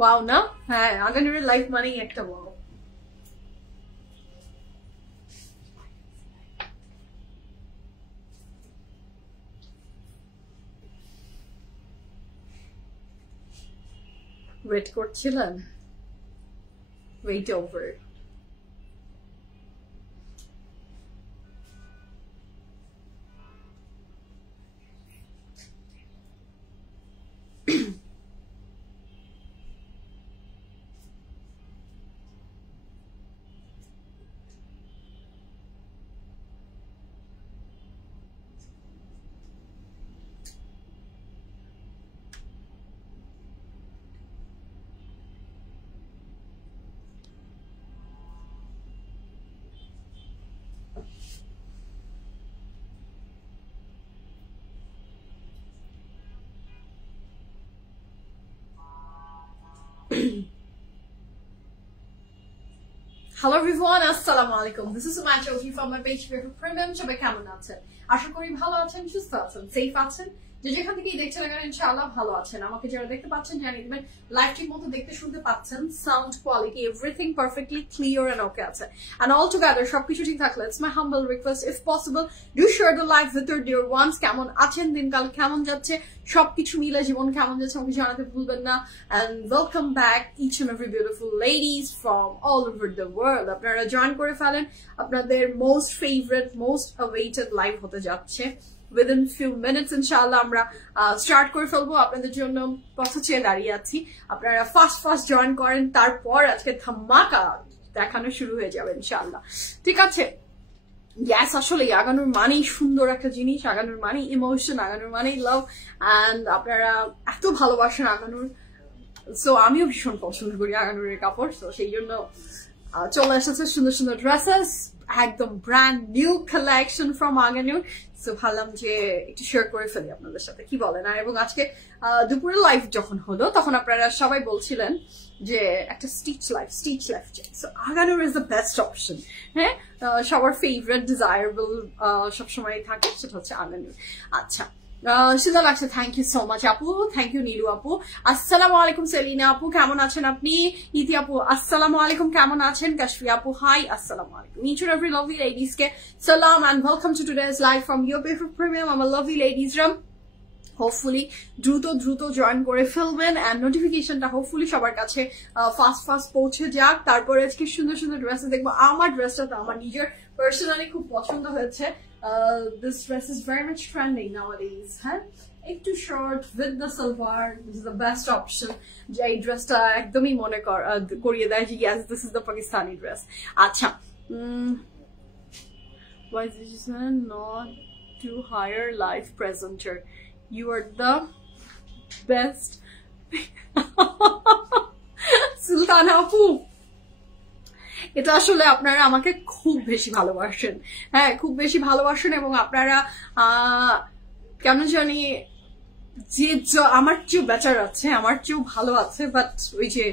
Wow না, হ্যাঁ আগানুরের life মানেই একটা ওয়াও। ওয়েট করছিলেন, wait over. Hello everyone, assalamu alaikum. This is Sumaya Chowdhury from my page Premium. সবাই কেমন আছেন? আশা করি ভালো আছেন, সুস্থ আছেন, সেফ আছেন। যেখান থেকেই দেখছেন না ইনশাআল্লাহ ভালো আছেন। আমাকে যারা দেখতে পাচ্ছেন জানিয়ে দিবেন লাইভ ঠিক মতো দেখতে শুনতে পাচ্ছেন, sound quality everything perfectly clear and okay আছে। And all together সবকিছু ঠিক থাকলে it's my humble request if possible do share the live with your dear ones. কেমন আছেন, দিনকাল কেমন যাচ্ছে, সবকিছু মিলে জীবন কেমন যাচ্ছে আমাকে জানাতে ভুলবেন না। And welcome back each and every beautiful ladies from all over the world. আপনারা জয়েন করে ফেলেন, আপনাদের most favourite most awaited live হতে যাচ্ছে। Within few minutes ইনশাআল্লাহ আমরা স্টার্ট করে ফেলবো। আপনাদের জন্য পথ চেয়ে দাঁড়িয়ে আছি, আপনারা ফার্স্ট জয়েন করেন, তারপর আজকে ধামাকা দেখানো শুরু হয়ে যাবে ইনশাআল্লাহ। ঠিক আছে, গ্যাস আসলে আগানোর মানেই সুন্দর একটা জিনিস, আগানোর মানেই ইমোশন, আগানোর মানেই লাভ। অ্যান্ড আপনারা এত ভালোবাসেন আগানোর, সো আমিও ভীষণ পছন্দ করি আগানোরের কাপড়। সো সেই জন্য চলে এসেছে সুন্দর সুন্দর ড্রেসেস, একদম brand new collection from Agha Noor. So ভাবলাম যে একটু শেয়ার করে ফেলি আপনাদের সাথে, কি বলেন? আর এবং আজকে দুপুরে লাইভ যখন হলো তখন আপনারা সবাই বলছিলেন যে একটা স্টিচ লাইফ চাই। So Agha Noor is the best option. হ্যাঁ, সবার ফেভারিট ডিজায়ারেবল সবসময় থাকে, সেটা হচ্ছে আগানুর। আচ্ছা, সুন্দর লাগছে, থ্যাংক ইউ সো মাচ আপু, থ্যাংক ইউ নীলু আপু। আসসালামু আলাইকুম সেলিনা আপু, কেমন আছেন আপনি? ইতি আপু আসসালামু আলাইকুম, কেমন আছেন? কাশফি আপু হাই, আসসালামু আলাইকুম। Each and every lovely ladies K salam and welcome to today's live from your favorite premium. I'm a lovely ladies room. Hopefully দ্রুত জয়েন করে ফেলবেন এন্ড নোটিফিকেশনটা হোপফুলি সবার কাছে ফাস্ট পৌঁছে যাক। তারপরে আজকে সুন্দর সুন্দর ড্রেস দেখবো। আমার ড্রেসটা তো আমার নিজের পার্সোনালি খুব পছন্দ হয়েছে। This dress is very much trending nowadays. হ্যাঁ, একটু short with the salwar, this is the best option. যে এই ড্রেসটা একদমই মনে করিয়ে দেয় যে yes this is the Pakistani dress. আচ্ছা, why is this not to hire live presenter? You are the best. Sultana আপু, এটা আসলে আপনারা আমাকে খুব বেশি ভালোবাসেন, হ্যাঁ খুব বেশি ভালোবাসেন। এবং আপনারা কেন জানি যে আমার চেয়েও বেটার আছে, আমার চেয়েও ভালো আছে, বাট ওই যে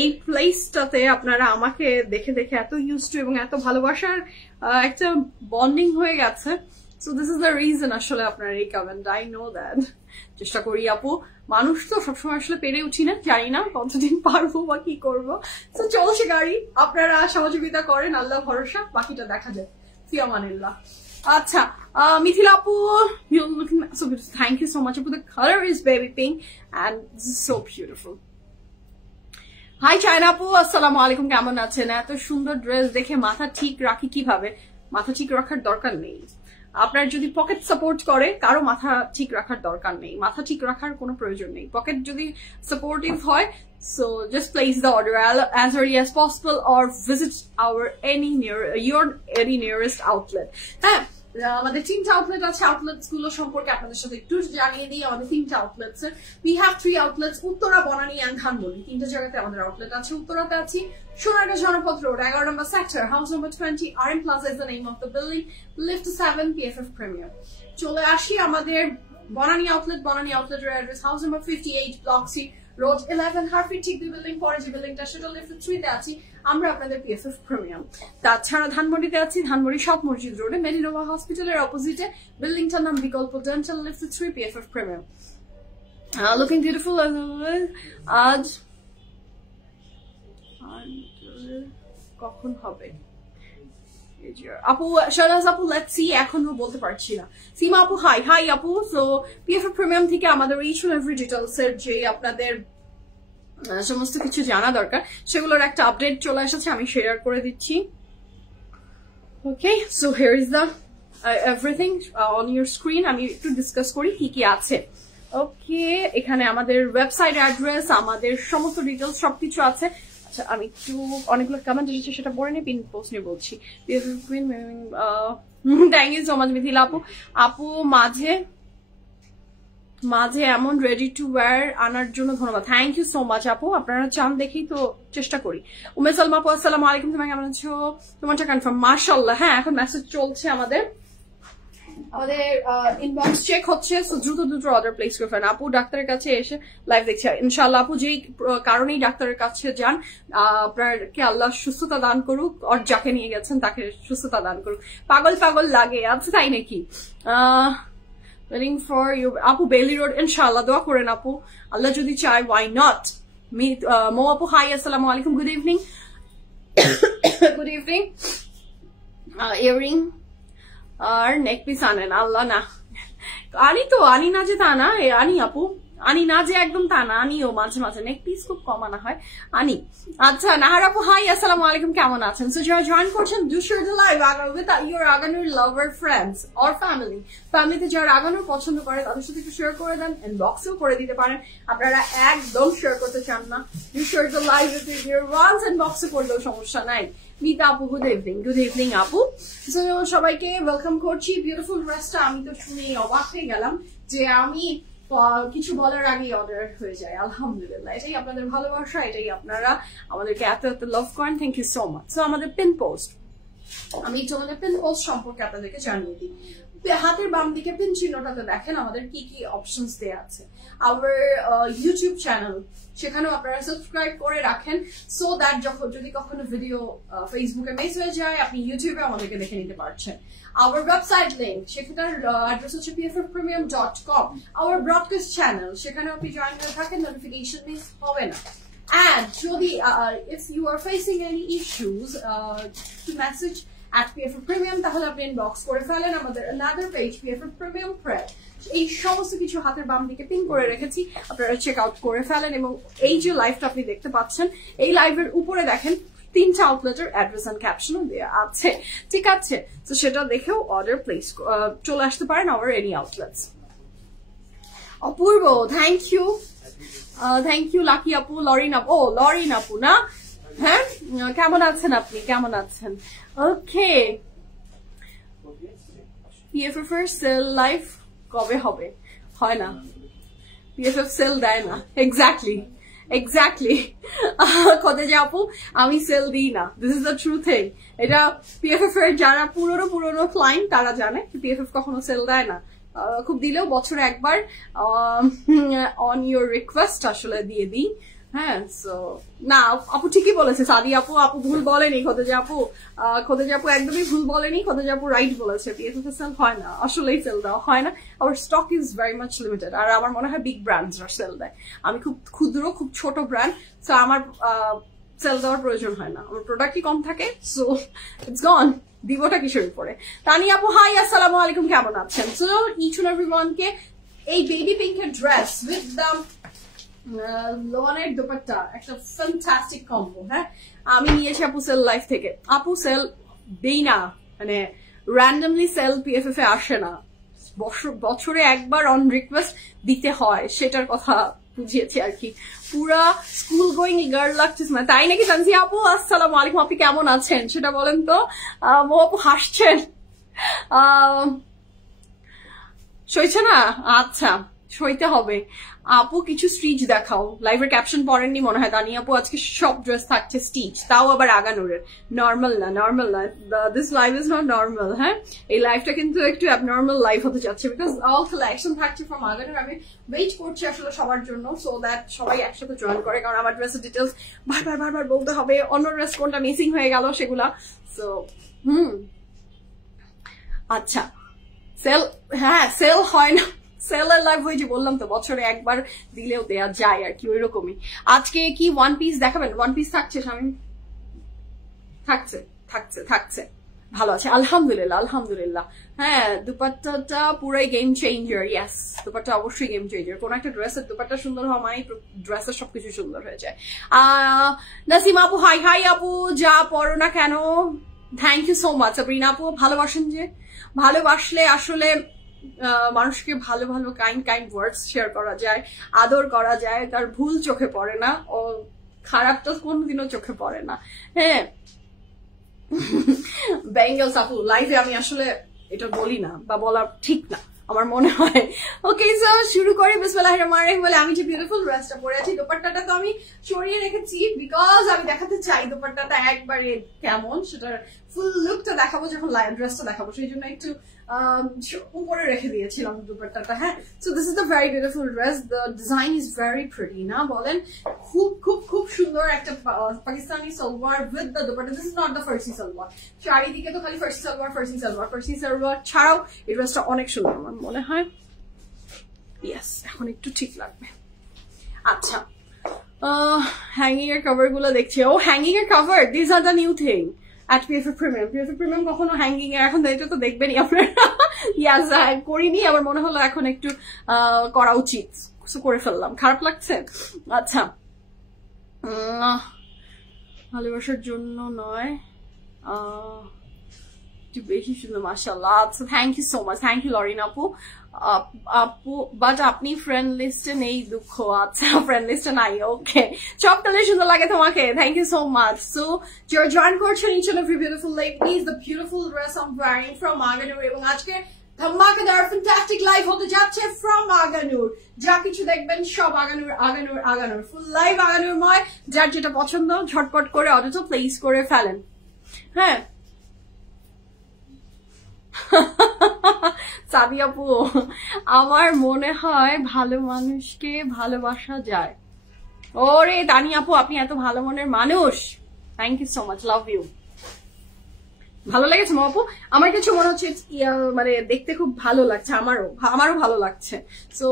এই প্লেসটাতে আপনারা আমাকে দেখে দেখে এত ইউজ টু এবং এত ভালোবাসার একটা বন্ডিং হয়ে গেছে। So this is the reason আসলে আপনার এই কমেন্ট। I know that. চেষ্টা করি আপু, মানুষ তো সবসময় আসলে পেরে উঠি না, জানি না কতদিন পারবো বা কি করবো। তো চলছে গাড়ি, আপনারা সহযোগিতা করেন, আল্লাহ ভরসা, বাকিটা দেখা যায়। ফি আমানিল্লাহ। আচ্ছা, মিথিলা আপু, you're looking so beautiful. Thank you so much আপু. The color is baby pink and this is so beautiful. Hi China আপু, আসসালামু আলাইকুম, কেমন আছেন? এত সুন্দর ড্রেস দেখে মাথা ঠিক রাখি কিভাবে? মাথা ঠিক রাখার দরকার নেই। আপনার যদি পকেট সাপোর্ট করে, কারো মাথা ঠিক রাখার দরকার নেই, মাথা ঠিক রাখার কোনো প্রয়োজন নেই। পকেট যদি সাপোর্টিভ হয়, so just place the order as early as possible or visit your any nearest outlet. হ্যাঁ, আমাদের তিনটা আউটলেট আছে। আউটলেটস গুলো সম্পর্কে আপনাদের সাথে একটু জানিয়ে দিই। আমাদের তিনটা outlets, we have 3 outlets, Uttara, Banani and Dhanmondi. তিনটা জায়গাতে আমাদের আউটলেট আছে। উত্তরাতে আছি Sonargaon Janapath road, 11 number sector, house number 20, RM Plaza is the name of the building, lift 7, PFF Premium. চলে আসি আমাদের বনানী আউটলেটের address house number 58, block C, road 11, হারফিট ঠিক 2 বিল্ডিং পরে যে বিল্ডিংটা সেটা লিফট 3 তে আছি আমরা, আপনাদের PFF Premium। তাছাড়া ধানমন্ডিতে আছি, ধানমন্ডি সৎ মসজিদ রোডে, মেডিনোভা হসপিটালের অপোজিটে, বিল্ডিংটার নাম বিকল্প dental, lift 3, PFF Premium। Looking beautiful as always. আজ কখন হবে আপু? শাহনাজ আপু, লেটস সি, এখনো বলতে পারছি না। সীমা আপু, হাই আপু। সো পিএফএফ প্রিমিয়াম থেকে আমাদের ইচ এন্ড এভরি ডিটেলস এর যে আপনাদের সমস্ত কিছু জানা দরকার সেগুলোর একটা আপডেট চলে এসেছে, আমি শেয়ার করে দিচ্ছি। Okay, so here is the everything on your screen. আমি একটু ডিসকাস করি কি কি আছে। ওকে, এখানে আমাদের ওয়েবসাইট অ্যাড্রেস, আমাদের সমস্ত ডিটেলস সবকিছু আছে। আচ্ছা, আমি একটু অনেকগুলো কমেন্ট এসেছে সেটা পড়ে নিয়ে পিন পোস্ট নিয়ে বলছি। Thank you so much Mithila আপু। আপু মাঝে এমন রেডি টু ওয়্যার আনার জন্য ধন্যবাদ। থ্যাংক ইউ সো মাচ আপু, আপনারা চান দেখেই তো চেষ্টা করি। উমে সালমা আপু, আসসালামু আলাইকুম, তুমি কেমন আছো? তোমারটা কনফার্ম, মাশাআল্লাহ। হ্যাঁ, এখন মেসেজ চলছে আমাদের ইনবক্স চেক হচ্ছে, সো দ্রুত অর্ডার প্লেস করে ফেলেন। আপু ডাক্তারের কাছে এসে লাইভ দেখছে ইনশাআল্লাহ। আপু যেই কারণেই ডাক্তারের কাছে যান, আপনারকে আল্লাহ সুস্থতা দান করুক, আর যাকে নিয়ে গেছেন তাকে সুস্থতা দান করুক। পাগল লাগে, আচ্ছা তাই নাকি? ওয়েটিং ফর ইউ আপু, বেলি রোড, ইনশাআল্লাহ দোয়া করেন আপু, আল্লাহ যদি চায়, ওয়াই নট। মো আপু, হাই, আসসালামু আলাইকুম, গুড ইভিনিং। ইয়ারিং আর নেক পিস আনেন? আল্লাহ না, আনি না যে তা না, আনি আপু, আনি না যে একদম তা না, আনিও মাঝে নেক পিস খুব কম আনা হয়, আনি। আচ্ছা, নাহার আপু, হাই, আসসালামু আলাইকুম, কেমন আছেন? সো যারা জয়েন করছেন, do share the live with your আগানোর লাভার ফ্রেন্ডস অর ফ্যামিলিতে যারা আগানোর পছন্দ করে তাদের সাথে একটু শেয়ার করে দেন, ইনবক্সেও করে দিতে পারেন। আপনারা একদম শেয়ার করতে চান না, do share the live with your ones, ইনবক্সে করলেও সমস্যা নাই। মিতা আপু, গুড ইভিনিং আপু। সো সবাইকে ওয়েলকাম করছি বিউটিফুল ড্রেসটা। আমি তো শুনে অবাক হয়ে গেলাম যে আমি কিছু বলার আগে অর্ডার হয়ে যায়, আলহামদুলিল্লাহ। এটাই আপনাদের ভালোবাসা, এটাই আপনারা আমাদেরকে এত লাভ করেন, thank you so much. So আমাদের পিন পোস্ট, আমি তোমাদের পিন পোস্ট সম্পর্কে আপনাদেরকে জানিয়ে দিই। হাতের বাম দিকে পিন চিহ্নটাতে দেখেন আমাদের কি কি অপশনস দেওয়া আছে। আওয়ার ইউটিউব চ্যানেল, সেখানেও আপনারা সাবস্ক্রাইব করে রাখেন, সো দ্যাট যদি কখনো ভিডিও ফেসবুকে মিস হয়ে যায়, আপনি ইউটিউবে আমাদেরকে দেখে নিতে পারছেন। Our website link, সেখানকার অ্যাড্রেস হচ্ছে pffpremium.com. Our broadcast channel, সেখানে আপনি জয়েন করে থাকেন, নোটিফিকেশন মিস হবে না। And যদি if you are facing any issues, to message at PFF Premium, তাহলে আপনি ইনবক্স করে ফেলেন। আমাদের another page, PFF Premium Prep, এই সমস্ত কিছু হাতের বাম দিকে পিন করে রেখেছি, আপনারা চেক আউট করে ফেলেন। এবং এই যে লাইভটা আপনি দেখতে পাচ্ছেন, এই লাইভের উপরে দেখেন 3টা আউটলেটের অ্যাড্রেস এন্ড ক্যাপশনও দেওয়া আছে, ঠিক আছে? তো সেটা দেখেও অর্ডার প্লেস চলে আসতে পারেন our any outlets. Apurba, thank you Lucky আপু, লরিন আপু না? হ্যাঁ, কেমন আছেন আপনি, কেমন আছেন? ওকে, পিএফএফ এর সেল লাইভ কবে হবে? হয় না, পিএফএফ সেল দেয় না। এক্স্যাক্টলি খোদেজা আপু, আমি সেল দিই না, this is the true thing. এটা পিএফএফ এর যারা পুরনো ক্লায়েন্ট তারা জানে পিএফএফ কখনো সেল দেয় না, খুব দিলেও বছরে একবার অন ইউর রিকোয়েস্ট আসলে দিয়ে দিই। হ্যাঁ, সো না আপু ঠিকই বলেছে, সাদি আপু ভুল বলেনি, খোদেজা আপু একদমই ভুল বলেনি, খোদেজা আপু রাইট বলেছে, পিএফএফ সেল হয় না, আসলেই সেল দেওয়া হয় না। Our stock is very much limited. আর আমার মনে হয় বিগ ব্র্যান্ডসরা সেল দেয়, আমি খুব ক্ষুদ্র, খুব ছোট ব্র্যান্ড, সো আমার সেল দেওয়ার প্রয়োজন হয় না, আমার প্রোডাক্টই কম থাকে, সো ইটস গন, দিবটা কিসের উপরে। তানিয়া আপু, হাই, আসসালামু আলাইকুম, কেমন আছেন? সো ইচ এন্ড এভরিওয়ানকে এই বেবি পিঙ্কের ড্রেস উইথ দ্য লোয়ানের দোপাট্টা, একটা ফ্যান্টাস্টিক কম্বো। হ্যাঁ, আমি নিয়েছি আপু সেল লাইফ থেকে। আপু সেল দেই না, মানে র্যান্ডমলি সেল পিএফএফ এ আসে না, বছরে একবার অন রিকোয়েস্ট দিতে হয়, সেটার কথা বুঝিয়েছি আর কি। পুরা স্কুল গোয়িং গার্ল লাগছে, তাই নাকি? তানজিয়া আপু, আসসালামু আলাইকুম, আপনি কেমন আছেন সেটা বলেন তো। মো আপু হাসছেন, সইছে না? আচ্ছা, সইতে হবে। আপু কিছু স্টিচ দেখাও, লাইভের ক্যাপশন পড়েননি মনে হয়। দানি আপু আজকে সব ড্রেস থাকছে স্টিচ, তাও আবার আগানোরের, নর্মাল না, this live is not normal. হ্যাঁ, এই লাইভটা কিন্তু একটু অ্যাবনর্মাল লাইভ হতে যাচ্ছে, বিকজ অল কালেকশন থাকছে ফ্রম আগানোর। আমি ওয়েট করছি আসলে সবার জন্য, সো দ্যাট সবাই একসাথে জয়েন করে, কারণ আমার ড্রেসের ডিটেলস বারবার বলতে হবে, অন্য ড্রেস কোনটা মিসিং হয়ে গেল সেগুলা। সো আচ্ছা, সেল, হ্যাঁ সেল হয় না, সেলার লাইভ ওই যে বললাম তো বছরে একবার দিলেও দেয়া যায় আর কি, ওই রকমই। আজকে কি ওয়ান পিস দেখাবেন? ওয়ান পিস থাকছে স্বামী? থাকছে থাকছে থাকছে, ভালো আছে আলহামদুলিল্লাহ আলহামদুলিল্লাহ। হ্যাঁ, দুপাট্টাটা পুরাই গেম চেঞ্জার। ইয়েস, দুপাট্টা অবশ্যই গেম চেঞ্জার। কোন একটা ড্রেসের দুপাট্টা সুন্দর হওয়া মানে ড্রেসের সবকিছু সুন্দর হয়ে যায়। নাসিমা আপু হাই। হাই আপু, যা পড়ো না কেন, thank you so much. Sabrina আপু ভালোবাসেন যে, ভালোবাসলে আসলে মানুষকে ভালো ভালো কাইন্ড কাইন্ড ওয়ার্ডস শেয়ার করা যায়, আদর করা যায়, তার ভুল চোখে পড়ে না, ও খারাপটা কোনোদিনও চোখে পড়ে না। হ্যাঁ, বেঙ্গলস আপু লাইভে আমি আসলে এটা বলি না বা বলা ঠিক না আমার মনে হয়। ওকে, সো শুরু করি। বিসমিল্লাহির রহমানির রহিম বলে আমি যে বিউটিফুল ড্রেসটা পরে আছি, দোপাট্টাটা তো আমি সরিয়ে রেখেছি বিকজ আমি দেখাতে চাই দোপাট্টাটা একবারে কেমন, সেটার ফুল লুকটা দেখাবো যখন ড্রেসটা দেখাবো, সেই জন্য একটু উপরে রেখে দিয়েছিলাম দুপাট্টাটা। হ্যাঁ, so this is the very beautiful dress, the design is very pretty না বলেন? খুব খুব খুব সুন্দর একটা Pakistani salwar with the dupatta. This is not the ফার্সি সালোয়ার, চারিদিকে তো খালি ফার্সি সালোয়ার ফার্সি সালোয়ার ফার্সি সালোয়ার ছাড়াও এই ড্রেসটা অনেক সুন্দর আমার মনে হয়। ইয়েস, এখন একটু ঠিক লাগবে। আচ্ছা, হ্যাঙ্গিং এর কভার গুলো দেখছি। ও হ্যাঙ্গিং এর cover, this are the new thing at PFF Premium। PFF Premium কখনো হ্যাঙ্গিং এর, এখন এটা তো দেখবেনই আপনারা। ইয়াস, করিনি, আবার মনে হলো এখন একটু করা উচিত, করে ফেললাম, খারাপ লাগছে। আচ্ছা, ভালোবাসার জন্য নয়, একটু বেশি সুন্দর মাশাআল্লাহ। আচ্ছা, thank you so much, thank you Lorin আপু। আপু বাট আপনি ফ্রেন্ড লিস্টে নেই, দুঃখ। আচ্ছা, ফ্রেন্ড লিস্টে নাই, ওকে। সব কালে সুন্দর লাগে তোমাকে, thank you so much. So যারা জয়েন করছেন each and every beautiful ladies, the beautiful dress I am wearing from Agha Noor, এবং আজকে ধামাকাদার ফ্যান্টাস্টিক লাইভ হতে যাচ্ছে ফ্রম আগানুর। যা কিছু দেখবেন সব আগানুর আগানুর আগানুর, ফুল লাইভ আগানুরময়। যার যেটা পছন্দ ঝটপট করে অর্ডারটা প্লেস করে ফেলেন। হ্যাঁ, সাদি আপু আমার মনে হয় ভালো মানুষকে ভালোবাসা যায়। ওরে তানি আপু, আপনি এত ভালো মনের মানুষ, thank you so much, love you. ভালো লেগেছে মা আপু, আমার কিছু মনে হচ্ছে মানে দেখতে খুব ভালো লাগছে, আমারও ভালো লাগছে। সো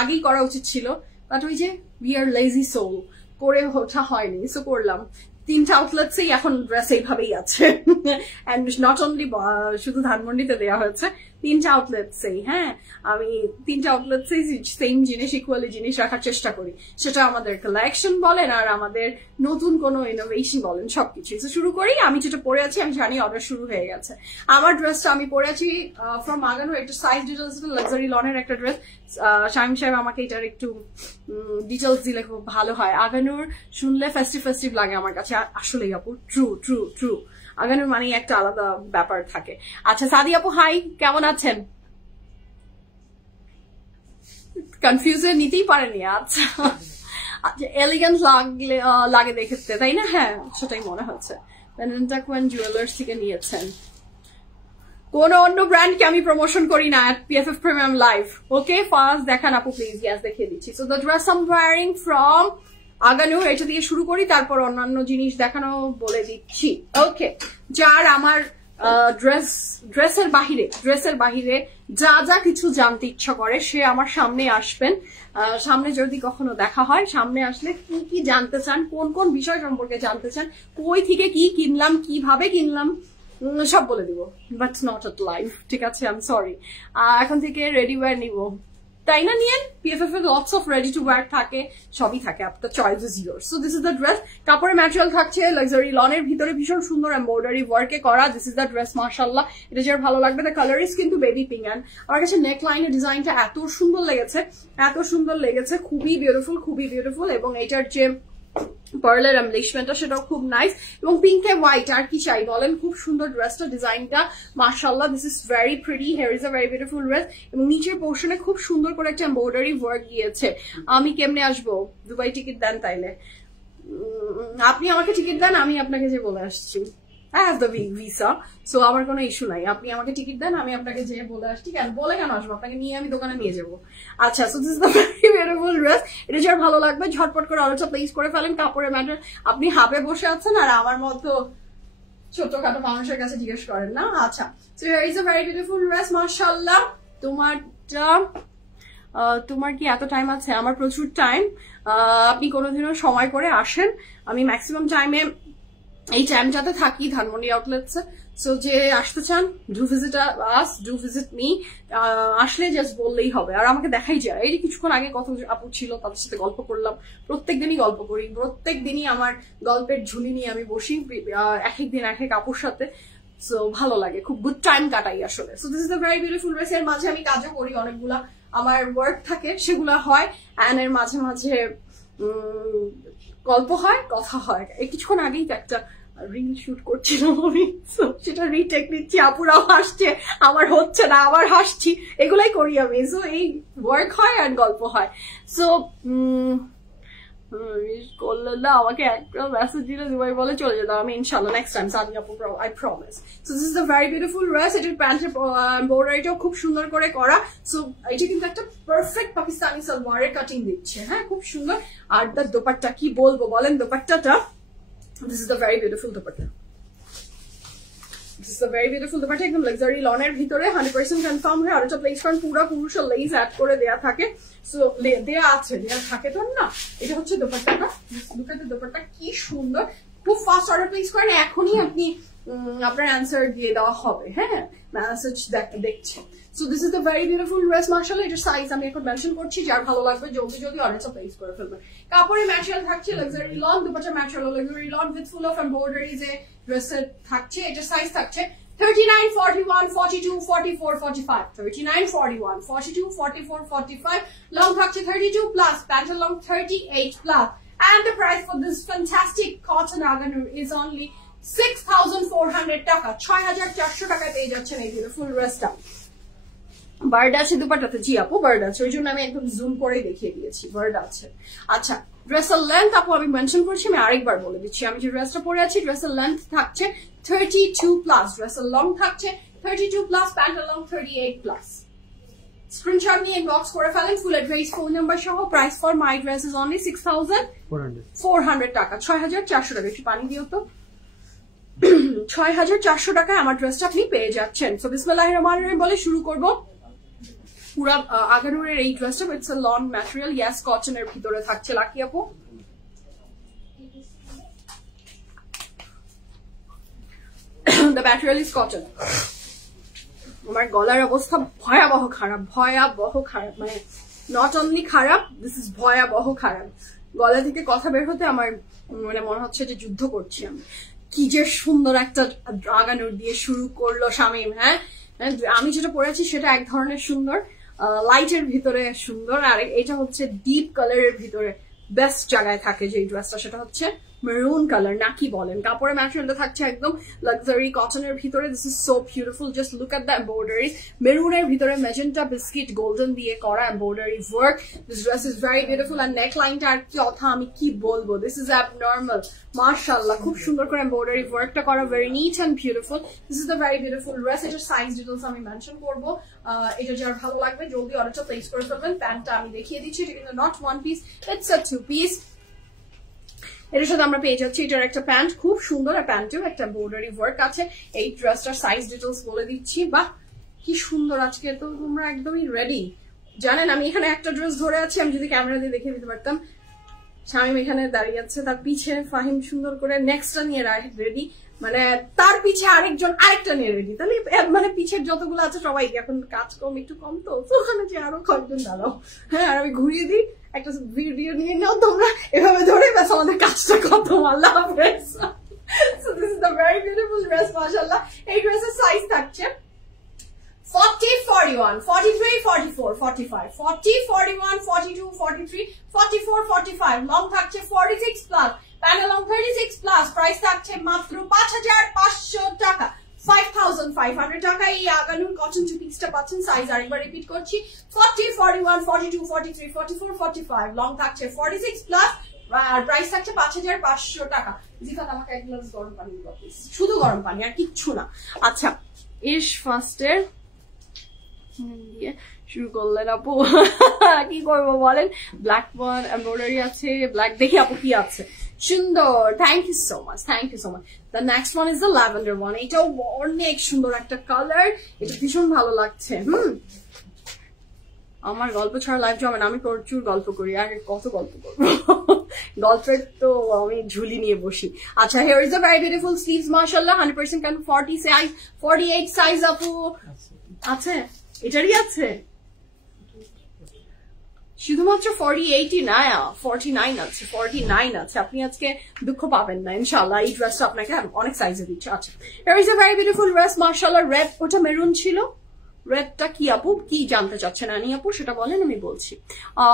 আগেই করা উচিত ছিল, বাট ওই যে উই আর লেজি সোল, করে ওঠা হয়নি, সো করলাম। 3টা আউটলেটসেই এখন ড্রেস এইভাবেই আছে, অ্যান্ড নট অনলি শুধু ধানমন্ডিতে দেওয়া হয়েছে, 3টা আউটলেটসেই। হ্যাঁ, আমি 3টা আউটলেটসেই সেম জিনিস, ইকুয়ালি জিনিস রাখার চেষ্টা করি, সেটা আমাদের কালেকশন বলেন আর আমাদের নতুন কোনো ইনোভেশন বলেন, সবকিছু। শুরু করি, আমি যেটা পরে আছি আমি জানি অর্ডার শুরু হয়ে গেছে। আমার ড্রেসটা আমি পরে আছি ফ্রম আগানুর, একটা সাইজ ডিটেলস, লাক্সারি লনের একটা ড্রেস। শামিম সাহেব আমাকে এটার একটু ডিটেলস দিলে খুব ভালো হয়। আগানুর শুনলে ফেস্টিভ ফেস্টিভ লাগে আমার কাছে, আসলেই আপু, ট্রু ট্রু ট্রু, আগানুর মানে একটা আলাদা ব্যাপার থাকে। আচ্ছা, সাদি আপু হাই, কেমন আছেন? কনফিউজে নিতেই পারেনি। আচ্ছা, আচ্ছা, এলিগেন্ট লাগে দেখতে, তাই না? হ্যাঁ, সেটাই মনে হচ্ছে। কোন জুয়েলার্স থেকে নিয়েছেন? কোন অন্য ব্র্যান্ডকে আমি প্রমোশন করি না at PFF Premium Live। Okay, first দেখান আপু প্লিজ। ইয়াস, দেখিয়ে দিচ্ছি। So the dress I am wearing from Agha Noor, এটা দিয়ে শুরু করি, তারপর অন্যান্য জিনিস দেখানো বলে দিচ্ছি। ওকে, যার আমার ড্রেসের বাহিরে যা যা কিছু জানতে ইচ্ছা করে সে আমার সামনে আসবেন। সামনে যদি কখনো দেখা হয়, সামনে আসলে কি কি জানতে চান, কোন কোন বিষয় সম্পর্কে জানতে চান, কই থেকে কি কিনলাম, কিভাবে কিনলাম, সব বলে দিব, বাট নট এট লাইভ, ঠিক আছে? I am sorry. এখন থেকে রেডি ওয়্যার নিব, তাই না? নিয়েন, PFF এর lots of ready to wire থাকে, সবই থাকে, আপনার choice is your. So this is the dress. কাপড়ের ম্যাটেরিয়াল থাকছে লাক্সারি লনের ভিতরে, ভীষণ সুন্দর এমব্রয়ডারি ওয়ার্কে করা। দিস ইজ দ্য ড্রেস, মাশাআল্লাহ, এটা যার ভালো লাগবে। দ্য কালার ইজ কিন্তু বেবি পিঙ্ক, অ্যান্ড আমার কাছে নেক লাইনের ডিজাইনটা এত সুন্দর লেগেছে, খুবই বিউটিফুল, এবং এটার যে পার্লের এমব্লিশমেন্টটা সেটাও খুব নাইস, এবং পিঙ্কে হোয়াইট, আর কি চাই বলেন? খুব সুন্দর ড্রেসটা, ডিজাইনটা মাশাআল্লাহ, this is very pretty. Here is a very beautiful dress, এবং নিচের পোর্শনে খুব সুন্দর করে একটা এমব্রয়ডারি ওয়ার্ক গিয়েছে। আমি কেমনে আসবো? দুবাই টিকিট দেন তাইলে? আপনি আমাকে টিকিট দেন, আমি আপনাকে যে বলে আসছি। I have the visa, so আমার কোনো ইস্যু নাই। আপনি আমাকে টিকিট দেন, আমি আপনাকে যে বলে আসছি। কেন আসবো? আপনাকে নিয়ে আমি দোকানে নিয়ে যাবো। আচ্ছা, so this is the very beautiful dress. এটা যার ভালো লাগবে ঝটপট করে অর্ডারটা প্লেস করে ফেলেন। কাপড়ের ম্যাটার, আপনি হাবে বসে আছেন আর আমার মতো ছোটখাটো মানুষের কাছে জিজ্ঞেস করেন না। আচ্ছা, so here is a very beautiful dress, মাশাআল্লাহ। তোমার একটা তোমার কি এত টাইম আছে? আমার প্রচুর টাইম। আপনি কোনোদিনও সময় করে আসেন, আমি ম্যাক্সিমাম টাইমে এই টাইমটাতে থাকি ধানমন্ডি আউটলেটসে। সো যে আসতে চান, do visit us, do visit me. আসলে জাস্ট বললেই হবে, আর আমাকে দেখাই যায়। এই যে কিছুক্ষণ আগে কত আপু ছিল, তাদের সাথে গল্প করলাম। প্রত্যেকদিনই গল্প করি, প্রত্যেকদিনই আমার গল্পের ঝুলি নিয়ে আমি বসি, এক এক দিন এক এক আপুর সাথে। সো ভালো লাগে, খুব গুড টাইম কাটাই আসলে। So this is a very beautiful dress. এর মাঝে আমি কাজও করি, অনেকগুলা আমার ওয়ার্ক থাকে, সেগুলো হয়। অ্যান্ড এর মাঝে মাঝে গল্প হয়, কথা হয়। এই কিছুক্ষণ আগেই একটা রিল শুট করছিলাম আমি, সেটা রিটেক নিচ্ছি, আপুরাও হাসছে, আমার হচ্ছে না, আবার হাসছি, এগুলাই করি আমি। সো এই ওয়ার্ক হয় আর গল্প হয়। সো করলেন না, আমাকে একটা মেসেজ দিলে দুবাই বলে চলে যেতাম আমি, ইনশাল্লাহ নেক্সট টাইম সানি আপু, I promise. So this is a very beautiful dress. এটার প্যান্টের এমব্রয়ডারিটাও খুব সুন্দর করে করা। সো এটা কিন্তু একটা পারফেক্ট পাকিস্তানি সালোয়ারের কাটিং দিচ্ছে, হ্যাঁ, খুব সুন্দর। আর তার দোপাট্টা কি বলবো বলেন, দোপাট্টাটা, this is the very beautiful dupatta. This is a very beautiful dupatta, একদম লাক্সারি লনের ভিতরে 100% কনফার্ম হয়। আর এটা প্লেস ফ্রন্ট পুরো পুরুষের লেস অ্যাড করে দেয়া থাকে। সো দেয়া আছে, দেয়া থাকে তো না। এটা হচ্ছে দোপাট্টাটা, লুক এট দ্য দোপাট্টা, কি সুন্দর। খুব ফাস্ট অর্ডার প্লেস করেন, এখনই আপনি আপনার অ্যান্সার দিয়ে দেওয়া হবে, হ্যাঁ, মেসেজ দেখছেন। So this is the very beautiful dress. মাশাআল্লাহ, এটার সাইজ আমি এখন মেনশন করছি, যার ভালো লাগবে জলদি জলদি অর্ডারটা প্লেস করে ফেলবেন। কাপড়ের ম্যাটেরিয়াল থাকছে luxury loan, dupatta material luxury loan with full of embroidery যে ড্রেসের থাকছে। এটার সাইজ থাকছে 39, 41, 42, 44, 45, 39, 41, 42, 44, 45, long থাকছে 32 plus, pant long 38 plus, and the price for this fantastic cotton aganur is only 6,400 টাকা, 6,400 টাকায় পেয়ে যাচ্ছেন এই বিউটিফুল ড্রেসটা। বার্ড আছে দুপাট্টাতে, জি আপু বার্ড আছে, ওই জন্য আমি একদম জুম করে দেখিয়ে দিয়েছি, বার্ড আছে। আচ্ছা, ড্রেসের লেন্থ আপু আমি মেনশন করছি, আমি আরেকবার বলে দিচ্ছি। আমি যে ড্রেসটা পরে আছি, ড্রেসের লেন্থ থাকছে 32 প্লাস, ড্রেসের লং থাকছে 32 plus, pant long 38 plus. Screenshot নিয়ে ইনবক্স করে ফেলেন, ফুল অ্যাড্রেস, ফোন নাম্বার সহ। Price for my dress is only 6,400 টাকা, 6,400 টাকা। একটু পানি দিও তো। 6,400 টাকায় আমার ড্রেসটা আপনি পেয়ে যাচ্ছেন। সো বিসমিল্লাহির রহমানির রহিম বলে শুরু করবো। পুরা আগানুরের এই ড্রেসটা, ইটস আ লন ম্যাটেরিয়াল, ইয়াস কটনের ভিতরে থাকছে। লাকি আপু, the material is cotton. আমার গলার অবস্থা ভয়াবহ খারাপ, ভয়াবহ খারাপ, মানে নট অনলি খারাপ, দিস ইজ ভয়াবহ খারাপ। গলা থেকে কথা বের হতে আমার মানে মনে হচ্ছে যে যুদ্ধ করছি আমি। কি যে সুন্দর একটা আগানুর দিয়ে শুরু করলো শামীম, হ্যাঁ। আমি যেটা পরেছি সেটা এক ধরনের সুন্দর, লাইটের ভিতরে সুন্দর, আর এটা হচ্ছে ডিপ কালারের ভিতরে বেস্ট জায়গায় থাকে যে ড্রেসটা, সেটা হচ্ছে মেরুন কালার, না কি বলেন। কাপড়ের ম্যাটেরিয়ালটা থাকছে একদম লাক্সারি কটনের ভিতরে। This is so beautiful, just look at the embroidery. মেরুনের ভিতরে মেজেন্টা বিস্কিট গোল্ডেন দিয়ে করা embroidery work. This dress is very beautiful. আর নেক লাইনটা আর কি কথা আমি কি বলবো, দিস ইজ অ্যাবনর্মাল, মাশাআল্লাহ, খুব সুন্দর করে এমব্রয়ডারি ওয়ার্কটা করা, very NEET and beautiful. This is the very beautiful dress. এটার সাইজ ডিটেলস আমি মেনশন করবো, এটা যার ভালো লাগবে জলদি অর্ডারটা প্লেস করে ফেলবেন। প্যান্টটা আমি দেখিয়ে দিচ্ছি, এটা কিন্তু not one piece, it's a two piece. এটার সাথে আমরা পেয়ে যাচ্ছি এটার একটা প্যান্ট, খুব সুন্দর, আর প্যান্টেও একটা এমব্রয়ডারি ওয়ার্ক আছে। এই ড্রেসটার সাইজ ডিটেলস বলে দিচ্ছি। বাহ, কি সুন্দর, আজকে তো তোমরা একদমই রেডি। জানেন আমি এখানে একটা ড্রেস ধরে আছি, আমি যদি ক্যামেরা দিয়ে দেখিয়ে দিতে পারতাম। শামীম এখানে দাঁড়িয়ে আছে, তার পিছে ফাহিম সুন্দর করে নেক্সটটা নিয়ে রেডি, মানে তার পিছে আরেকজন আরেকটা নিয়ে রেডি। তাহলে মানে পিছের যতগুলো আছে সবাই, এখন কাজ কম একটু কম, তো ওখানে যে আরো কয়েকজন দাঁড়াও, হ্যাঁ। আর আমি ঘুরিয়ে দিই, একটা ভিডিও নিয়ে নাও তোমরা, এভাবে ধরে ব্যাস আমাদের কাজটা কত। আল্লাহ হাফেজ। So this is the very beautiful dress, মাশাআল্লাহ। এই ড্রেসের সাইজ থাকছে 40, 41, 43, 44, 45, 40, 41, 42, 43, 44, 45, লং থাকছে 46 plus, pant long 36 plus. Price থাকছে মাত্র 5,500 টাকা, 5,500 টাকা। এই আগানুর কটন টু পিসটা পাচ্ছেন। সাইজ আরেকবার রিপিট করছি, 40, 41, 42, 43, 44, 45, লং থাকছে 46 প্লাস, আর প্রাইস থাকছে 5,500 টাকা। জিফাত আমাকে এক গ্লাস গরম পানি দিবা প্লিজ, শুধু গরম পানি আর কিচ্ছু না। আচ্ছা, ইস ফার্স্টের দিয়ে শুরু করলেন আপু, কি করবো বলেন। ব্ল্যাক ওয়ান এমব্রয়ডারি আছে, ব্ল্যাক দেখি আপু কি আছে, সুন্দর, thank you so much, thank you so much. The next one is the lavender one. এটাও অনেক সুন্দর একটা কালার, এটা ভীষণ ভালো লাগছে। আমার গল্প ছাড়া লাইফ জমে না, আমি প্রচুর গল্প করি, আর কত গল্প করবো গল্পের তো আমি ঝুলি নিয়ে বসি। আচ্ছা, here is a very beautiful sleeves মাশাআল্লাহ 100% কান 40 size 48 size আপু আছে, এটারই আছে শুধুমাত্র 48 না 49 আছে, 49 আছে। আপনি আজকে দুঃখ পাবেন না ইনশাআল্লাহ, এই ড্রেসটা আপনাকে অনেক সাইজে দিচ্ছে। আচ্ছা, here is a very beautiful dress মাশাআল্লাহ, রেড, ওটা মেরুন ছিল, রেডটা কি আপু, কি জানতে চাচ্ছেন আনি আপু সেটা বলেন, আমি বলছি।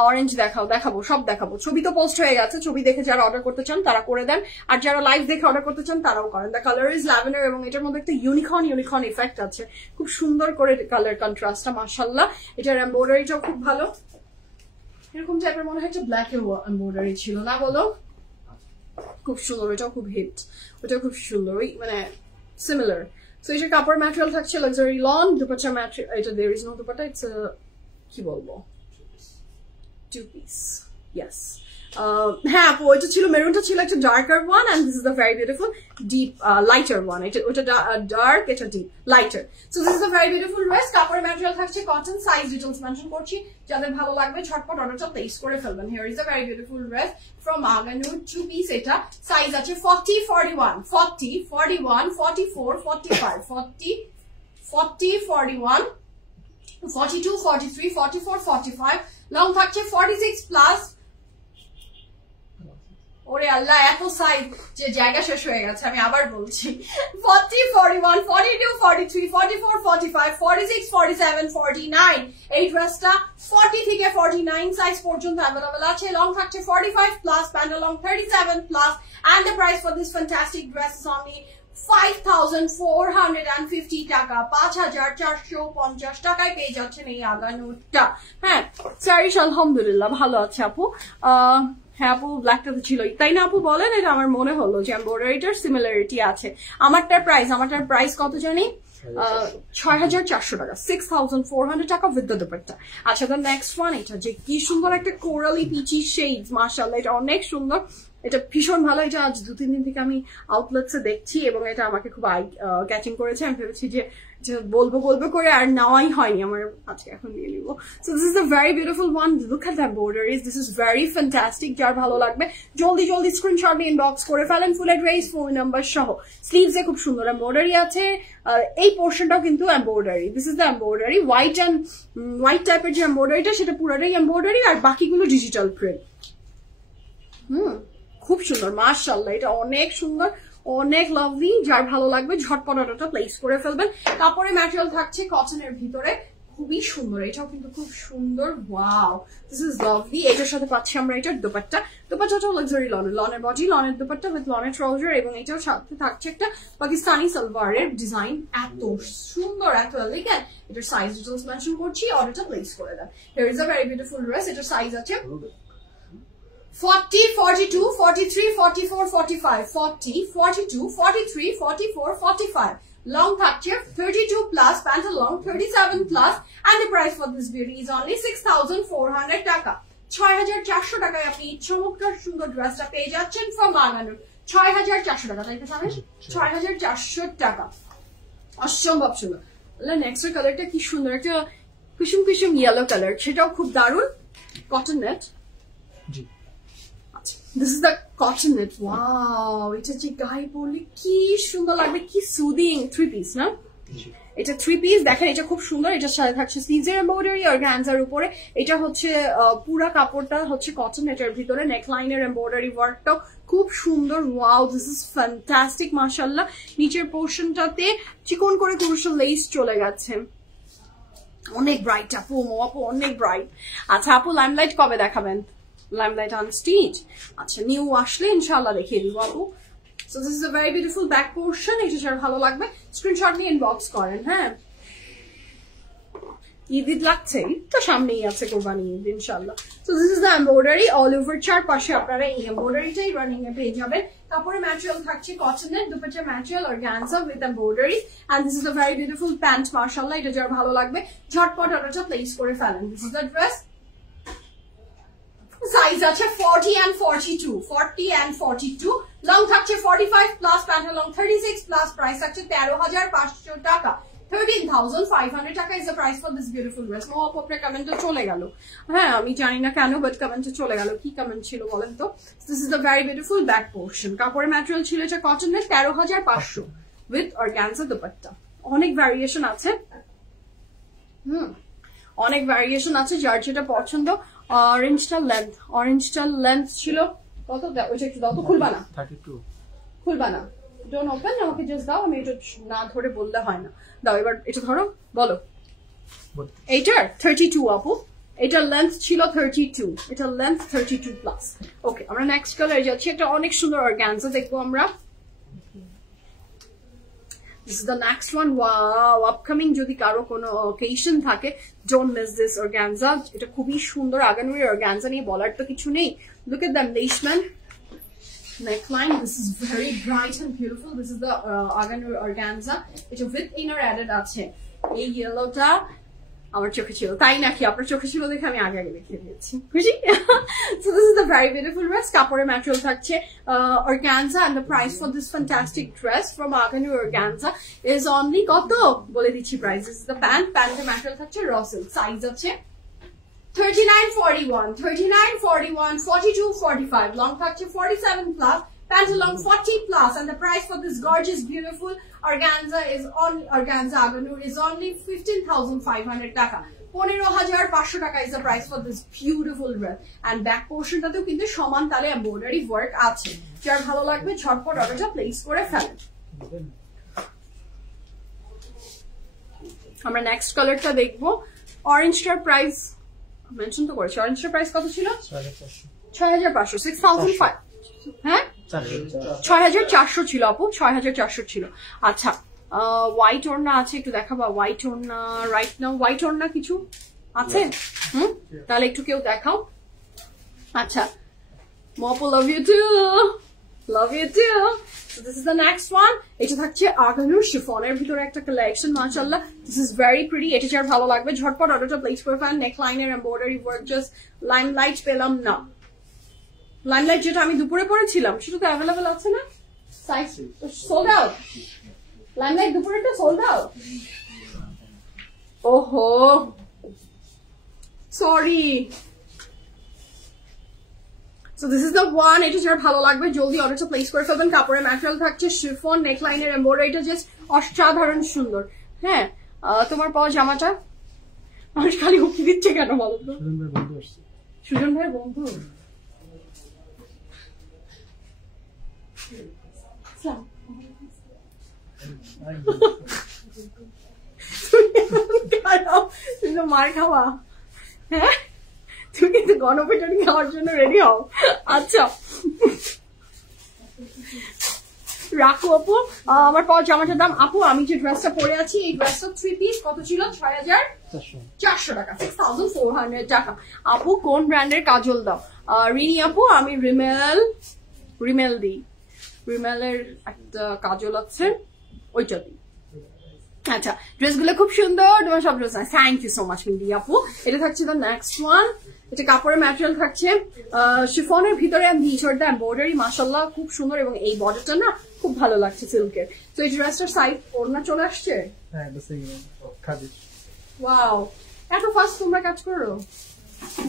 অরেঞ্জ দেখাবো, সব দেখাবো। ছবি তো পোস্ট হয়ে গেছে, ছবি দেখে যারা অর্ডার করতে চান তারা করে দেন, আর যারা লাইভ দেখে অর্ডার করতে চান তারাও করেন। দ্য কালার ইজ ল্যাভেন্ডার এবং এটার মধ্যে একটা ইউনিকর্ন ইফেক্ট আছে, খুব সুন্দর করে কালার কন্ট্রাস্টটা মাশাআল্লাহ। এটার এমব্রয়ডারিটাও খুব ভালো, এরকম টাইপের মনে হয় ব্ল্যাক এমব্রয়ডারি ছিল না, বলো খুব সুন্দর, এটাও খুব হিট, ওটাও খুব সুন্দর, ওই মানে সিমিলার। সো এটার কাপড় ম্যাটেরিয়াল থাকছে লাক্সারি লন, দুপাট্টা ম্যাটেরিয়াল, এটা there is no dupatta, it's কি বলবো 2 piece, ইয়েস। হ্যাঁ আপু, ওইটা ছিল মেরুনটা ছিল একটা darker one, and this is the very beautiful deep lighter one, এটা ওটা ডার্ক, এটা deep lighter. So this is the very beautiful dress. কাপড়ের ম্যাটেরিয়াল থাকছে কটন, সাইজ ডিটেইলস মেনশন করছি, যাদের ভালো লাগবে ঝটপট অর্ডারটা প্লেস করে ফেলবেন। Here is the very beautiful dress from Agha Noor, 2 piece, এটা সাইজ আছে 40 41 40 41 44 45 40 40 41 42 43 44 45, লং থাকছে 46 প্লাস। ওরে আল্লাহ, এত সাইজ যে জায়গা শেষ হয়ে গেছে, আমি আবার বলছি 40 41 42 43 44 45 46 47 49। এই ড্রেসটা 40 থেকে 49 সাইজ পর্যন্ত অ্যাভেলেবল আছে, লং থাকছে 45 plus, pant long 37 plus, and the price for this fantastic dress is only 5,450 টাকা, 5,450 টাকায় পেয়ে যাচ্ছেন এই আগানুরটা। হ্যাঁ সারিস আলহামদুলিল্লাহ ভালো আছে আপু। হ্যাঁ আপু, ব্ল্যাকটা তো ছিলই, তাই না আপু বলেন? এটা আমার মনে হলো যে এমব্রয়ডারিটার সিমিলারিটি আছে। আমারটার প্রাইস কত জানি, 6,400 টাকা, 6,400 টাকা উইথ দ্য দুপাট্টা। আচ্ছা, দ্য নেক্সট ওয়ান, এটা যে কি সুন্দর একটা কোরালি পিচি শেডস মাশাআল্লাহ, এটা অনেক সুন্দর, এটা ভীষণ ভালো। এটা আজ 2-3 দিন থেকে আমি আউটলেটসে দেখছি এবং এটা আমাকে খুব আই ক্যাচিং করেছে। আমি ভেবেছি যে বলবো করে আর নেওয়াই হয়নি আমার, আজকে এখন নিয়ে নিব। So this is a very beautiful one, look at the embroideries, this is very fantastic. যার ভালো লাগবে জলদি স্ক্রিনশট নিয়ে ইনবক্স করে ফেলেন, ফুল অ্যাড্রেস, ফোন নাম্বার সহ। স্লিভসে খুব সুন্দর এমব্রয়ডারি আছে, এই পোর্শনটাও কিন্তু embroidery, this is the embroidery. White টাইপের যে এমব্রয়ডারিটা সেটা পুরোটাই এমব্রয়ডারি, আর বাকিগুলো ডিজিটাল প্রিন্ট। খুব সুন্দর মাশাআল্লাহ, এটা অনেক সুন্দর, অনেক লাভলি। যার ভালো লাগবে ঝটপট অর্ডারটা প্লেস করে ফেলবেন। কাপড়ের ম্যাটেরিয়াল থাকছে কটনের ভিতরে, খুবই সুন্দর, এটাও কিন্তু খুব সুন্দর। Wow, this is lovely. এটার সাথে পাচ্ছি আমরা এটার দুপাট্টাটাও লাক্সারি লনের বডি, লনের দুপাট্টা উইথ লনের ট্রাউজার, এবং এটার সাথে থাকছে একটা পাকিস্তানি সালোয়ারের ডিজাইন, এত সুন্দর, এত এলিগেন্ট। এটার সাইজ ডিটেইলস মেনশন করছি, অর্ডারটা প্লেস করে দেন। Here is a very beautiful dress, এটার সাইজ আছে 40 42 43 44 45 40 42 43 44 45, long থাকছে 32 plus, pant long 37 plus, and the price for this beauty is only 6,400 টাকা। 6,400 টাকায় আপনি চমৎকার সুন্দর ড্রেসটা পেয়ে যাচ্ছেন ফ্রম আগানুর। 6,400 টাকা, তাই তো জানেন? 6,400 টাকা, অসম্ভব সুন্দর। নেক্সট কালারটা কি সুন্দর, একটা কুসুম ইয়েলো কালার, সেটাও খুব দারুণ, cotton net. This is the cotton knit. Wow, এটা যে গায়ে পরলে কি সুন্দর লাগবে, কি সুদিং। 3 piece না, এটা 3 piece, দেখেন এটা খুব সুন্দর। এটার সাথে থাকছে স্লিভসের এমব্রয়ডারি আর অর্গানজার উপরে। এটা হচ্ছে পুরা কাপড়টা হচ্ছে কটন, এটার ভিতরে নেকলাইনের এমব্রয়ডারি ওয়ার্কটাও খুব সুন্দর। ওয়াও, দিস ইজ ফ্যান্টাস্টিক মাশাআল্লাহ। নিচের পোর্শনটাতে চিকন করে ক্রুশাল লেস চলে গেছে, অনেক ব্রাইট আপু, অনেক ব্রাইট। আচ্ছা আপু, লাইমলাইট কবে দেখাবেন? লাইমলাইট অন স্টিচ, আচ্ছা নিউ আসলে ইনশাআল্লাহ দেখিয়ে দিব আপু। So this is a very beautiful back portion, এটা যার ভালো লাগবে স্ক্রিনশট নিয়ে ইনবক্স করেন। হ্যাঁ, ঈদ লাগছে, ঈদ তো সামনেই আছে, কোরবানি ঈদ ইনশাআল্লাহ। So this is the embroidery all over, চারপাশে আপনারা এই এমব্রয়ডারিটাই রানিং এ পেয়ে যাবেন। কাপড়ের ম্যাটেরিয়াল থাকছে কটনের, দুপাট্টার material organza with embroidery, and this is a very beautiful pant মাশাআল্লাহ। এটা যার ভালো লাগবে ঝটপট অর্ডারটা প্লেস করে ফেলেন। This is the dress, size আছে 40 and 42, 40 and 42, লং থাকছে 45 plus, pant long 36 plus, price থাকছে 13,500 টাকা। 13,500 টাকা is the price for this beautiful dress. মো আপু আপনার কমেন্টে চলে গেল, হ্যাঁ আমি জানি না কেন, বাট কমেন্টে চলে গেল। কি কমেন্ট ছিল বলেন তো? This is the very beautiful back portion. কাপড়ের ম্যাটেরিয়াল ছিল এটা কটনের 13,500 with organza দুপাট্টা। অনেক ভ্যারিয়েশন আছে, অনেক ভ্যারিয়েশন আছে, যার যেটা পছন্দ। অরেঞ্জটার লেন্থ ছিল কত? ওইটা একটু দাও তো, খুলবা না, 32 খুলবা না, ডোন্ট ওপেন, আমাকে জাস্ট দাও, আমি এটা না ধরে বললে হয় না। দাও এবার এটা ধরো, বলো। এইটার 32 আপু, এটার লেন্থ ছিল 32, এটার লেন্থ 32 প্লাস। ওকে, আমরা নেক্সট কালার যাচ্ছি, একটা অনেক সুন্দর অর্গানজা দেখবো আমরা। This is the next one. Wow, upcoming যদি কারো কোনো occasion থাকে, don't miss this organza. এটা খুবই সুন্দর আগানুরি organza নিয়ে বলার তো কিছু নেই। Look at the embellishment, neckline. This is very bright and beautiful. This is the aganuri organza. এটা with inner added আছে। এই ইয়েলোটা আমার চোখে ছিল, তাই নাকি? আপনার চোখে ছিল দেখে আমি আগে দেখিয়ে দিয়েছি, খুশি? So this is the very beautiful dress. কাপড়ের ম্যাটেরিয়াল থাকছে organza, and the price for this fantastic dress from Aganur organza is only কত বলে দিচ্ছি প্রাইস। This is the প্যান্টের ম্যাটেরিয়াল থাকছে raw silk, সাইজ আছে 39-41, 39-41, 42-45, long থাকছে 47 plus, pants along 40 plus, and the price for this gorgeous beautiful organza Aganur is only 15,500 টাকা। 15,500 টাকা is the price for this beautiful dress, and back portion টাতেও কিন্তু সমান তালে embroidery work আছে। যার ভালো লাগবে ঝটপট অর্ডারটা প্লেস করে ফেলেন। আমরা নেক্সট কালারটা দেখবো। অরেঞ্জটার প্রাইস মেনশন তো করেছি, অরেঞ্জটার প্রাইস কত ছিল? 6,500, 6,500, হ্যাঁ 6,400 ছিল আপু, 6,400 ছিল। আচ্ছা, হোয়াইট ওড়না আছে, একটু দেখাবা হোয়াইট ওড়না রাইট নাও? হোয়াইট ওড়না কিছু আছে? তাহলে একটু কেউ দেখাও। আচ্ছা, মপু love you too, love you too. So this is the next one. এটা থাকছে আগানুর শিফনের ভিতরে একটা কালেকশন, মাশাআল্লাহ। This is very pretty. এটা যার ভালো লাগবে ঝটপট অর্ডারটা প্লেস করে ফেলেন। নেকলাইনের এমব্রয়ডারি ওয়ার্ক, জাস্ট লাইমলাইট পেলাম না। লাইমলাইট যেটা আমি দুপুরে পরেছিলাম সেটা তো অ্যাভেলেবল আছে না? Size sold out. লাইমলাইট দুপুরেটা সোল্ড আউট। ওহো, sorry. So this is the one. এটা যার ভালো লাগবে জলদি অর্ডারটা প্লেস করে ফেলবেন। কাপড়ের ম্যাটেরিয়াল থাকছে শিফন, নেকলাইনের এমব্রয়ডারিটা জাস্ট অসাধারণ সুন্দর। হ্যাঁ, তোমার পাওয়া জামাটা মানুষ খালি হুকি দিচ্ছে কেন বলো তো? সুজন ভাই বন্ধু। তুমি তো মার খাওয়া, হ্যাঁ তুমি কিন্তু গণপিটুনি খাওয়ার জন্য রেডি হও। আচ্ছা রাখো আপু, আমার পাওয়া জামাটার দাম। আপু আমি যে ড্রেসটা পরে আছি এই ড্রেসটা 3 পিস কত ছিল? 6,400 টাকা, 6,400 টাকা। আপু কোন ব্র্যান্ডের কাজল দাও? রিনি আপু আমি রিমেল দিই, রিমেলের একটা কাজল আছে ওইটা দিই। আচ্ছা, ড্রেসগুলো খুব সুন্দর, তোমার সব ড্রেস। থ্যাংক ইউ সো মাচ মিন্দি আপু। এটা থাকছে দ্য নেক্সট ওয়ান। এটা কাপড়ের ম্যাটেরিয়াল থাকছে শিফনের ভিতরে এমব্রয়ডারি, মাশাআল্লাহ খুব সুন্দর, এবং এই বর্ডারটা না খুব ভালো লাগছে সিল্কের। তো এই ড্রেসটার সাইজ ওড়না চলে আসছে। ওয়াও, এত ফাস্ট তোমরা কাজ করো,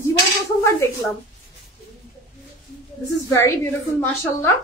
জীবনে প্রথমবার দেখলাম। দিস ইজ ভেরি বিউটিফুল, মাশাআল্লাহ।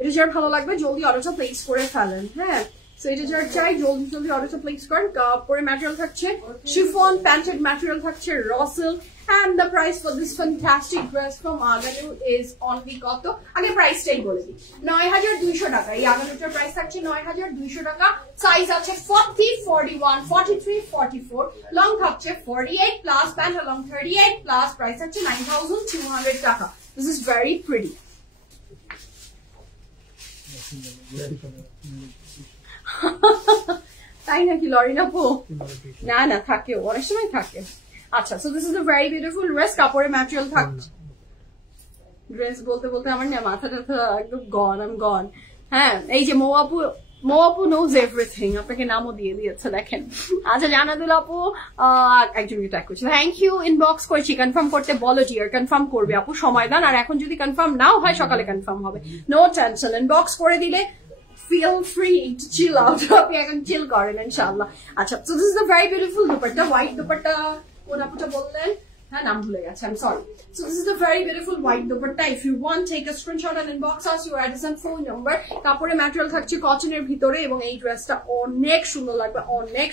এটা যার ভালো লাগবে জলদি অর্ডারটা প্লেস করে ফেলেন। হ্যাঁ, সো এটা যার চাই জলদি অর্ডারটা প্লেস করেন। কাপড়ের ম্যাটেরিয়াল থাকছে শিফন, প্যান্টেড ম্যাটেরিয়াল থাকছে র silk, and the price for this fantastic dress from Aganur is only কত? আগে প্রাইসটাই বলে দিই, 9,200 টাকা। এই আগানুরটার প্রাইস থাকছে 9,200 টাকা। সাইজ আছে 40, 41, 43, 44, লং থাকছে 48 plus, pant long 38 plus, price থাকছে 9,200 টাকা। This is very pretty. তাই নাকি লরিন আপু? না না, থাকে অনেক সময় থাকে। আচ্ছা, so this is a very beautiful dress. কাপড়ের ম্যাটেরিয়াল থাকছে, ড্রেস বলতে বলতে আমার না মাথাটা একদম গন। হ্যাঁ, এই যে মো আপু নোজ এভরিথিং, আপনাকে নামও দিয়ে দিয়েছে দেখেন। আচ্ছা, জানাদুল আপু একজনকে ট্যাগ করছে, থ্যাংক ইউ। ইনবক্স করেছি, কনফার্ম করতে বলো ডিয়ার, কনফার্ম করবে আপু, সময় দেন। আর এখন যদি কনফার্ম নাও হয় সকালে কনফার্ম হবে, নো টেনশন। ইনবক্স করে দিলে feel free to chill out. আপনি এখন chill করেন ইনশাআল্লাহ। আচ্ছা, so this is a very beautiful dupatta, white dupatta, কোন আপুটা বললেন? হ্যাঁ, নাম ভুলে গেছে, I'm sorry. So this is a very beautiful white dupatta. If you want, take a screenshot and inbox us your address and phone number. কাপড়ের material থাকছে কটনের ভিতরে এবং এই ড্রেসটা অনেক সুন্দর লাগবে, অনেক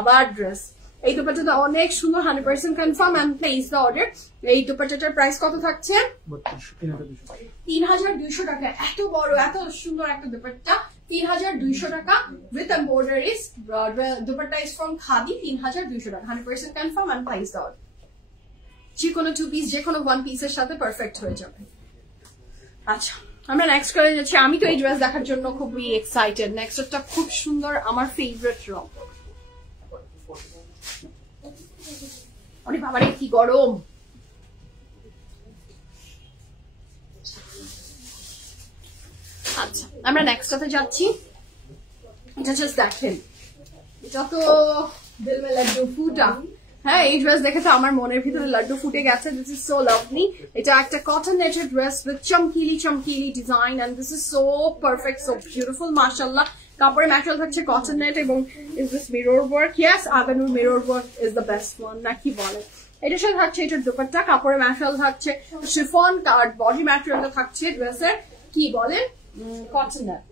আবার ড্রেস। এই দুপাট্টাটা অনেক সুন্দর, 100% confirm and place the order. এই দুপাট্টাটার প্রাইস কত থাকছে? 3200 টাকা। এত বড় এত সুন্দর একটা দুপাট্টা 3200 টাকা with embroideries. Dupatta is from khadi, 3200 টাকা, 100% confirm and place the order. যে কোনো 2 পিস, যে কোনো 1 পিসের সাথে পারফেক্ট হয়ে যাবে। আচ্ছা, আমরা নেক্সট করে যাচ্ছি। আমি তো এই ড্রেস দেখার জন্য খুবই এক্সাইটেড। নেক্সটটা খুব সুন্দর, আমার ফেভারিট রং। অনেক বাবারে কি গরম। আচ্ছা, আমরা নেক্সটটাতে যাচ্ছি। এটা জাস্ট দেখেন, এটা তো দিল মে লাড্ডু ফুটা। হ্যাঁ, এই ড্রেস দেখে তো আমার মনের ভিতরে লাড্ডু ফুটে গেছে। This is so lovely. এটা একটা কটন নেটেড ড্রেস উইথ চমকিলি design and this is so perfect, so beautiful মাশাআল্লাহ। কাপড়ের ম্যাটেরিয়াল থাকছে কটন নেট এবং is this mirror work. Yes, Agha Noor mirror work is the best one, নাকি বলে? এটার সাথে থাকছে এটার দুপাট্টা, কাপড়ের ম্যাটেরিয়াল থাকছে শিফন, আর বডি ম্যাটেরিয়ালটা থাকছে ড্রেসের কি বলে cotton net.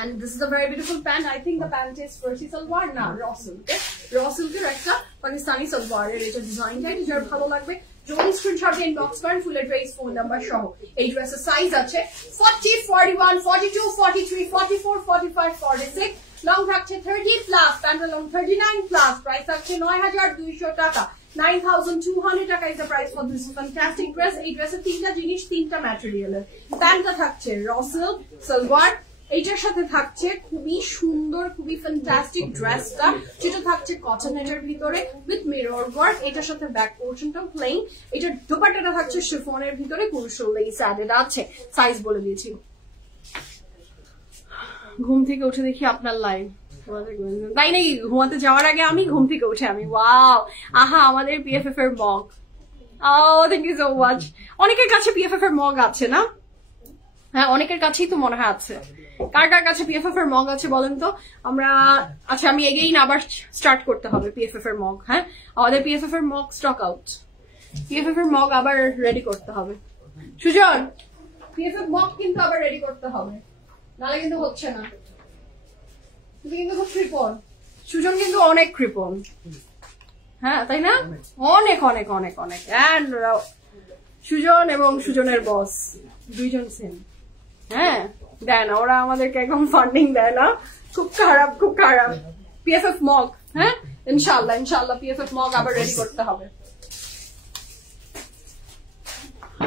And this is a very beautiful pant. I think the pant is Farsi salwar, na raw silk. Raw silk er ekta Pakistani salwar er eta design ta এটা যার ভালো লাগবে জলদি screenshot দিয়ে ইনবক্স করেন full address phone number সহ। এই ড্রেসের সাইজ আছে 40, 41, 42, 43, 44, 45, 46, লং থাকছে 30 plus, pant long 39 plus, price থাকছে 9200 টাকা। 9200 টাকা is the price for this fantastic dress. এই ড্রেসের তিনটা জিনিস, তিনটা ম্যাটেরিয়ালের। প্যান্টটা থাকছে র সিল্ক সালোয়ার, এইটার সাথে থাকছে খুবই সুন্দর খুবই ফ্যান্টাস্টিক ড্রেসটা, যেটা থাকছে কটন নেটের ভিতরে উইথ মিরর ওয়ার্ক। এটার সাথে ব্যাক পোর্শনটা প্লেন। এটার দোপাট্টাটা থাকছে শিফনের ভিতরে, কুরুশো লেস অ্যাডেড আছে। সাইজ বলে দিয়েছি। ঘুম থেকে উঠে দেখি আপনার লাইভ, তাই নাকি? ঘুমাতে যাওয়ার আগে আমি ঘুম থেকে উঠে আমি ওয়াও, আহা আমাদের পিএফএফ এর mug. Thank you so much. অনেকের কাছে পিএফএফ এর মগ আছে না? হ্যাঁ, অনেকের কাছেই তো মনে হয় আছে। কার কার কাছে পিএফএফ এর মগ আছে বলেন তো? আমরা আচ্ছা, আমি এগেইন আবার স্টার্ট করতে হবে পিএফএফ এর মগ। হ্যাঁ, আমাদের পিএফএফ এর মগ স্টক আউট। পিএফএফ এর মগ আবার রেডি করতে হবে। সুজন, পিএফএফ মগ কিন্তু আবার রেডি করতে হবে, নাহলে কিন্তু হচ্ছে না। তুমি কিন্তু খুব কৃপণ। সুজন কিন্তু অনেক কৃপণ। হ্যাঁ, তাই না? অনেক অনেক অনেক অনেক। সুজন এবং সুজনের বস দুইজন সেম। হ্যাঁ, দেয় না ওরা আমাদেরকে একদম ফান্ডিং দেয় না, খুব খারাপ খুব খারাপ। পিএফএফ মগ, হ্যাঁ ইনশাআল্লাহ ইনশাআল্লাহ পিএফএফ মগ আবার রেডি করতে হবে।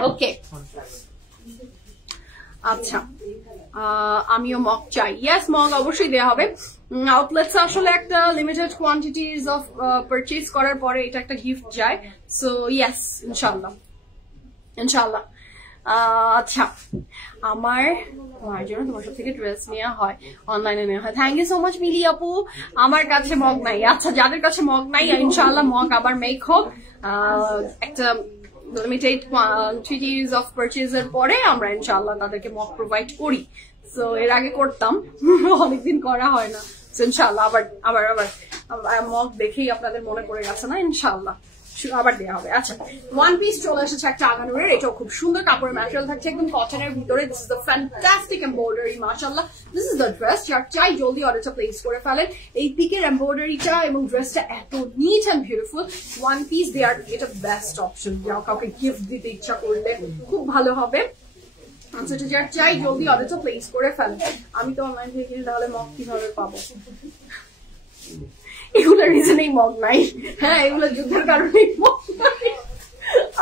ওকে, আচ্ছা আমিও মগ চাই। ইয়েস, মগ অবশ্যই দেওয়া হবে। আউটলেটস আসলে একটা লিমিটেড কোয়ান্টিটিজ অফ পারচেজ করার পরে এটা একটা গিফট যায়। সো ইয়েস, ইনশাআল্লাহ ইনশাআল্লাহ। আচ্ছা, আমার জন্য তোমার সব থেকে ড্রেস নেওয়া হয়, অনলাইনে নেওয়া হয়। থ্যাংক ইউ সো মাচ মিলি আপু। আমার কাছে মগ নাই। আচ্ছা, যাদের কাছে মগ নাই ইনশাআল্লাহ মগ আবার মেক হোক। একটা লিমিটেড কোয়ান্টিটিজ অফ পারচেজের পরে আমরা ইনশাআল্লাহ তাদেরকে মগ প্রোভাইড করি। সো এর আগে করতাম, অনেকদিন করা হয় না। ইনশাআল্লাহ আবার আবার আবার মগ দেখেই আপনাদের মনে পড়ে গেছে না? ইনশাআল্লাহ আবার দেওয়া হবে। আচ্ছা, ওয়ান পিস চলে এসেছে একটা আগানুরের। এটাও খুব সুন্দর কাপড়ের ম্যাটেরিয়াল থাকছে একদম কটনের ভিতরে। This is the fantastic embroidery মাশাআল্লাহ। This is the dress. যার চাই জলদি অর্ডারটা প্লেস করে ফেলেন। এই পিকের এমব্রয়ডারিটা এবং ড্রেসটা এত neat and beautiful. One piece there এটা বেস্ট অপশন, যাও কাউকে গিফট দিতে ইচ্ছা করলে খুব ভালো হবে। আচ্ছা, যার চাই জলদি অর্ডারটা প্লেস করে ফেলেন। আমি তো অনলাইন থেকে কিনে, তাহলে মগ কিভাবে পাবো? এগুলো রিজনেই মগ নাই। হ্যাঁ, এগুলো যুদ্ধের কারণেই মগ নাই।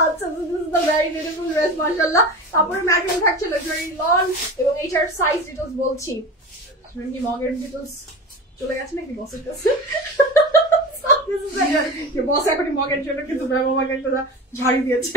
আচ্ছা, this is the very beautiful dress মাশাআল্লাহ। তারপরে ম্যাটেরিয়াল থাকছে লাক্সারি লন এবং এইটার সাইজ ডিটেইলস বলছি। কি মগের ডিটেইলস চলে গেছে নাকি বসের কাছে? বস এখনই মগের জন্য কিন্তু আমাকে একটা ঝাড়ি দিয়েছে।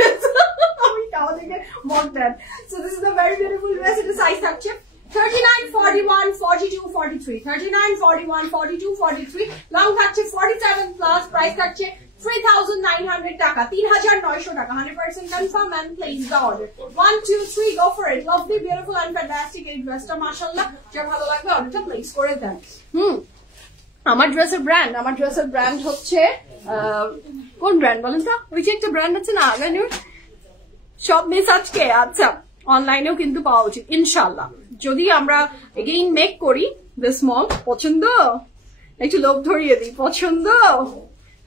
আমি আমাদেরকে মগ দেন। So this is the very beautiful dress. এটার সাইজ থাকছে 39, 41, 42, 43, 39, 41, 42, 43, লং থাকছে 47 প্লাস, প্রাইস থাকছে 3,900 টাকা, 3,900 টাকা, 100% confirm and place the order. 1, 2, 3, go for it. Lovely, beautiful and fantastic এই ড্রেসটা, মাশাআল্লাহ। যার ভালো লাগবে অর্ডারটা প্লেস করে দেন। আমার ড্রেসের ব্র্যান্ড হচ্ছে কোন ব্র্যান্ড বলেন তো? ওই যে একটা ব্র্যান্ড আছে না, সব মিস আজকে। আচ্ছা, অনলাইনেও কিন্তু পাওয়া উচিত ইনশাআল্লাহ, যদি আমরা এগেইন মেক করি দিস মগ। পছন্দ? একটু লোভ ধরিয়ে দিই, পছন্দ?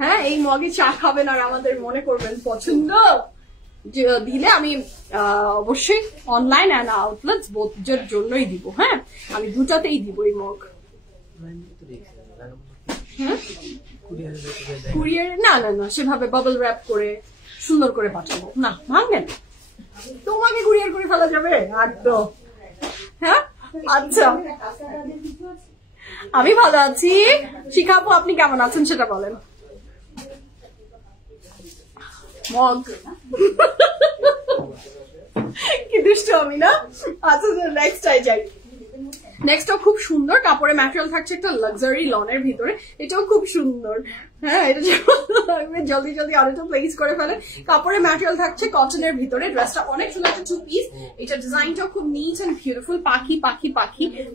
হ্যাঁ, এই মগে চা খাবেন আর আমাদের মনে করবেন পছন্দ দিলে আমি অবশ্যই অনলাইন অ্যান্ড আউটলেটস বোথের জন্যই দিব। হ্যাঁ, আমি দুটাতেই দিব এই মগ। কুরিয়ার না, সেভাবে বাবল র্যাপ করে সুন্দর করে পাঠাবো না, ভাঙবেন। তোমাকে কুরিয়ার করে ফেলা যাবে আর তো। হ্যাঁ, আচ্ছা, আমি ভালো আছি। শিখাবো, আপনি কেমন আছেন সেটা বলেন। মগ কি দুষ্ট আমি না। আচ্ছা, নেক্সট যাই। নেক্সটটাও খুব সুন্দর, কাপড়ের ম্যাটেরিয়াল থাকছে একটা লাক্সারি লনের ভিতরে, এটাও খুব সুন্দর। হ্যাঁ, এটা জলদি অর্ডারটা প্লেস করে ফেলে। কাপড়ের ম্যাটেরিয়াল থাকছে কটনের ভিতরে, ড্রেসটা অনেক সুন্দর একটা 2 পিস। এটা ডিজাইনটাও খুব নিট এন্ড বিউটিফুল, পাখি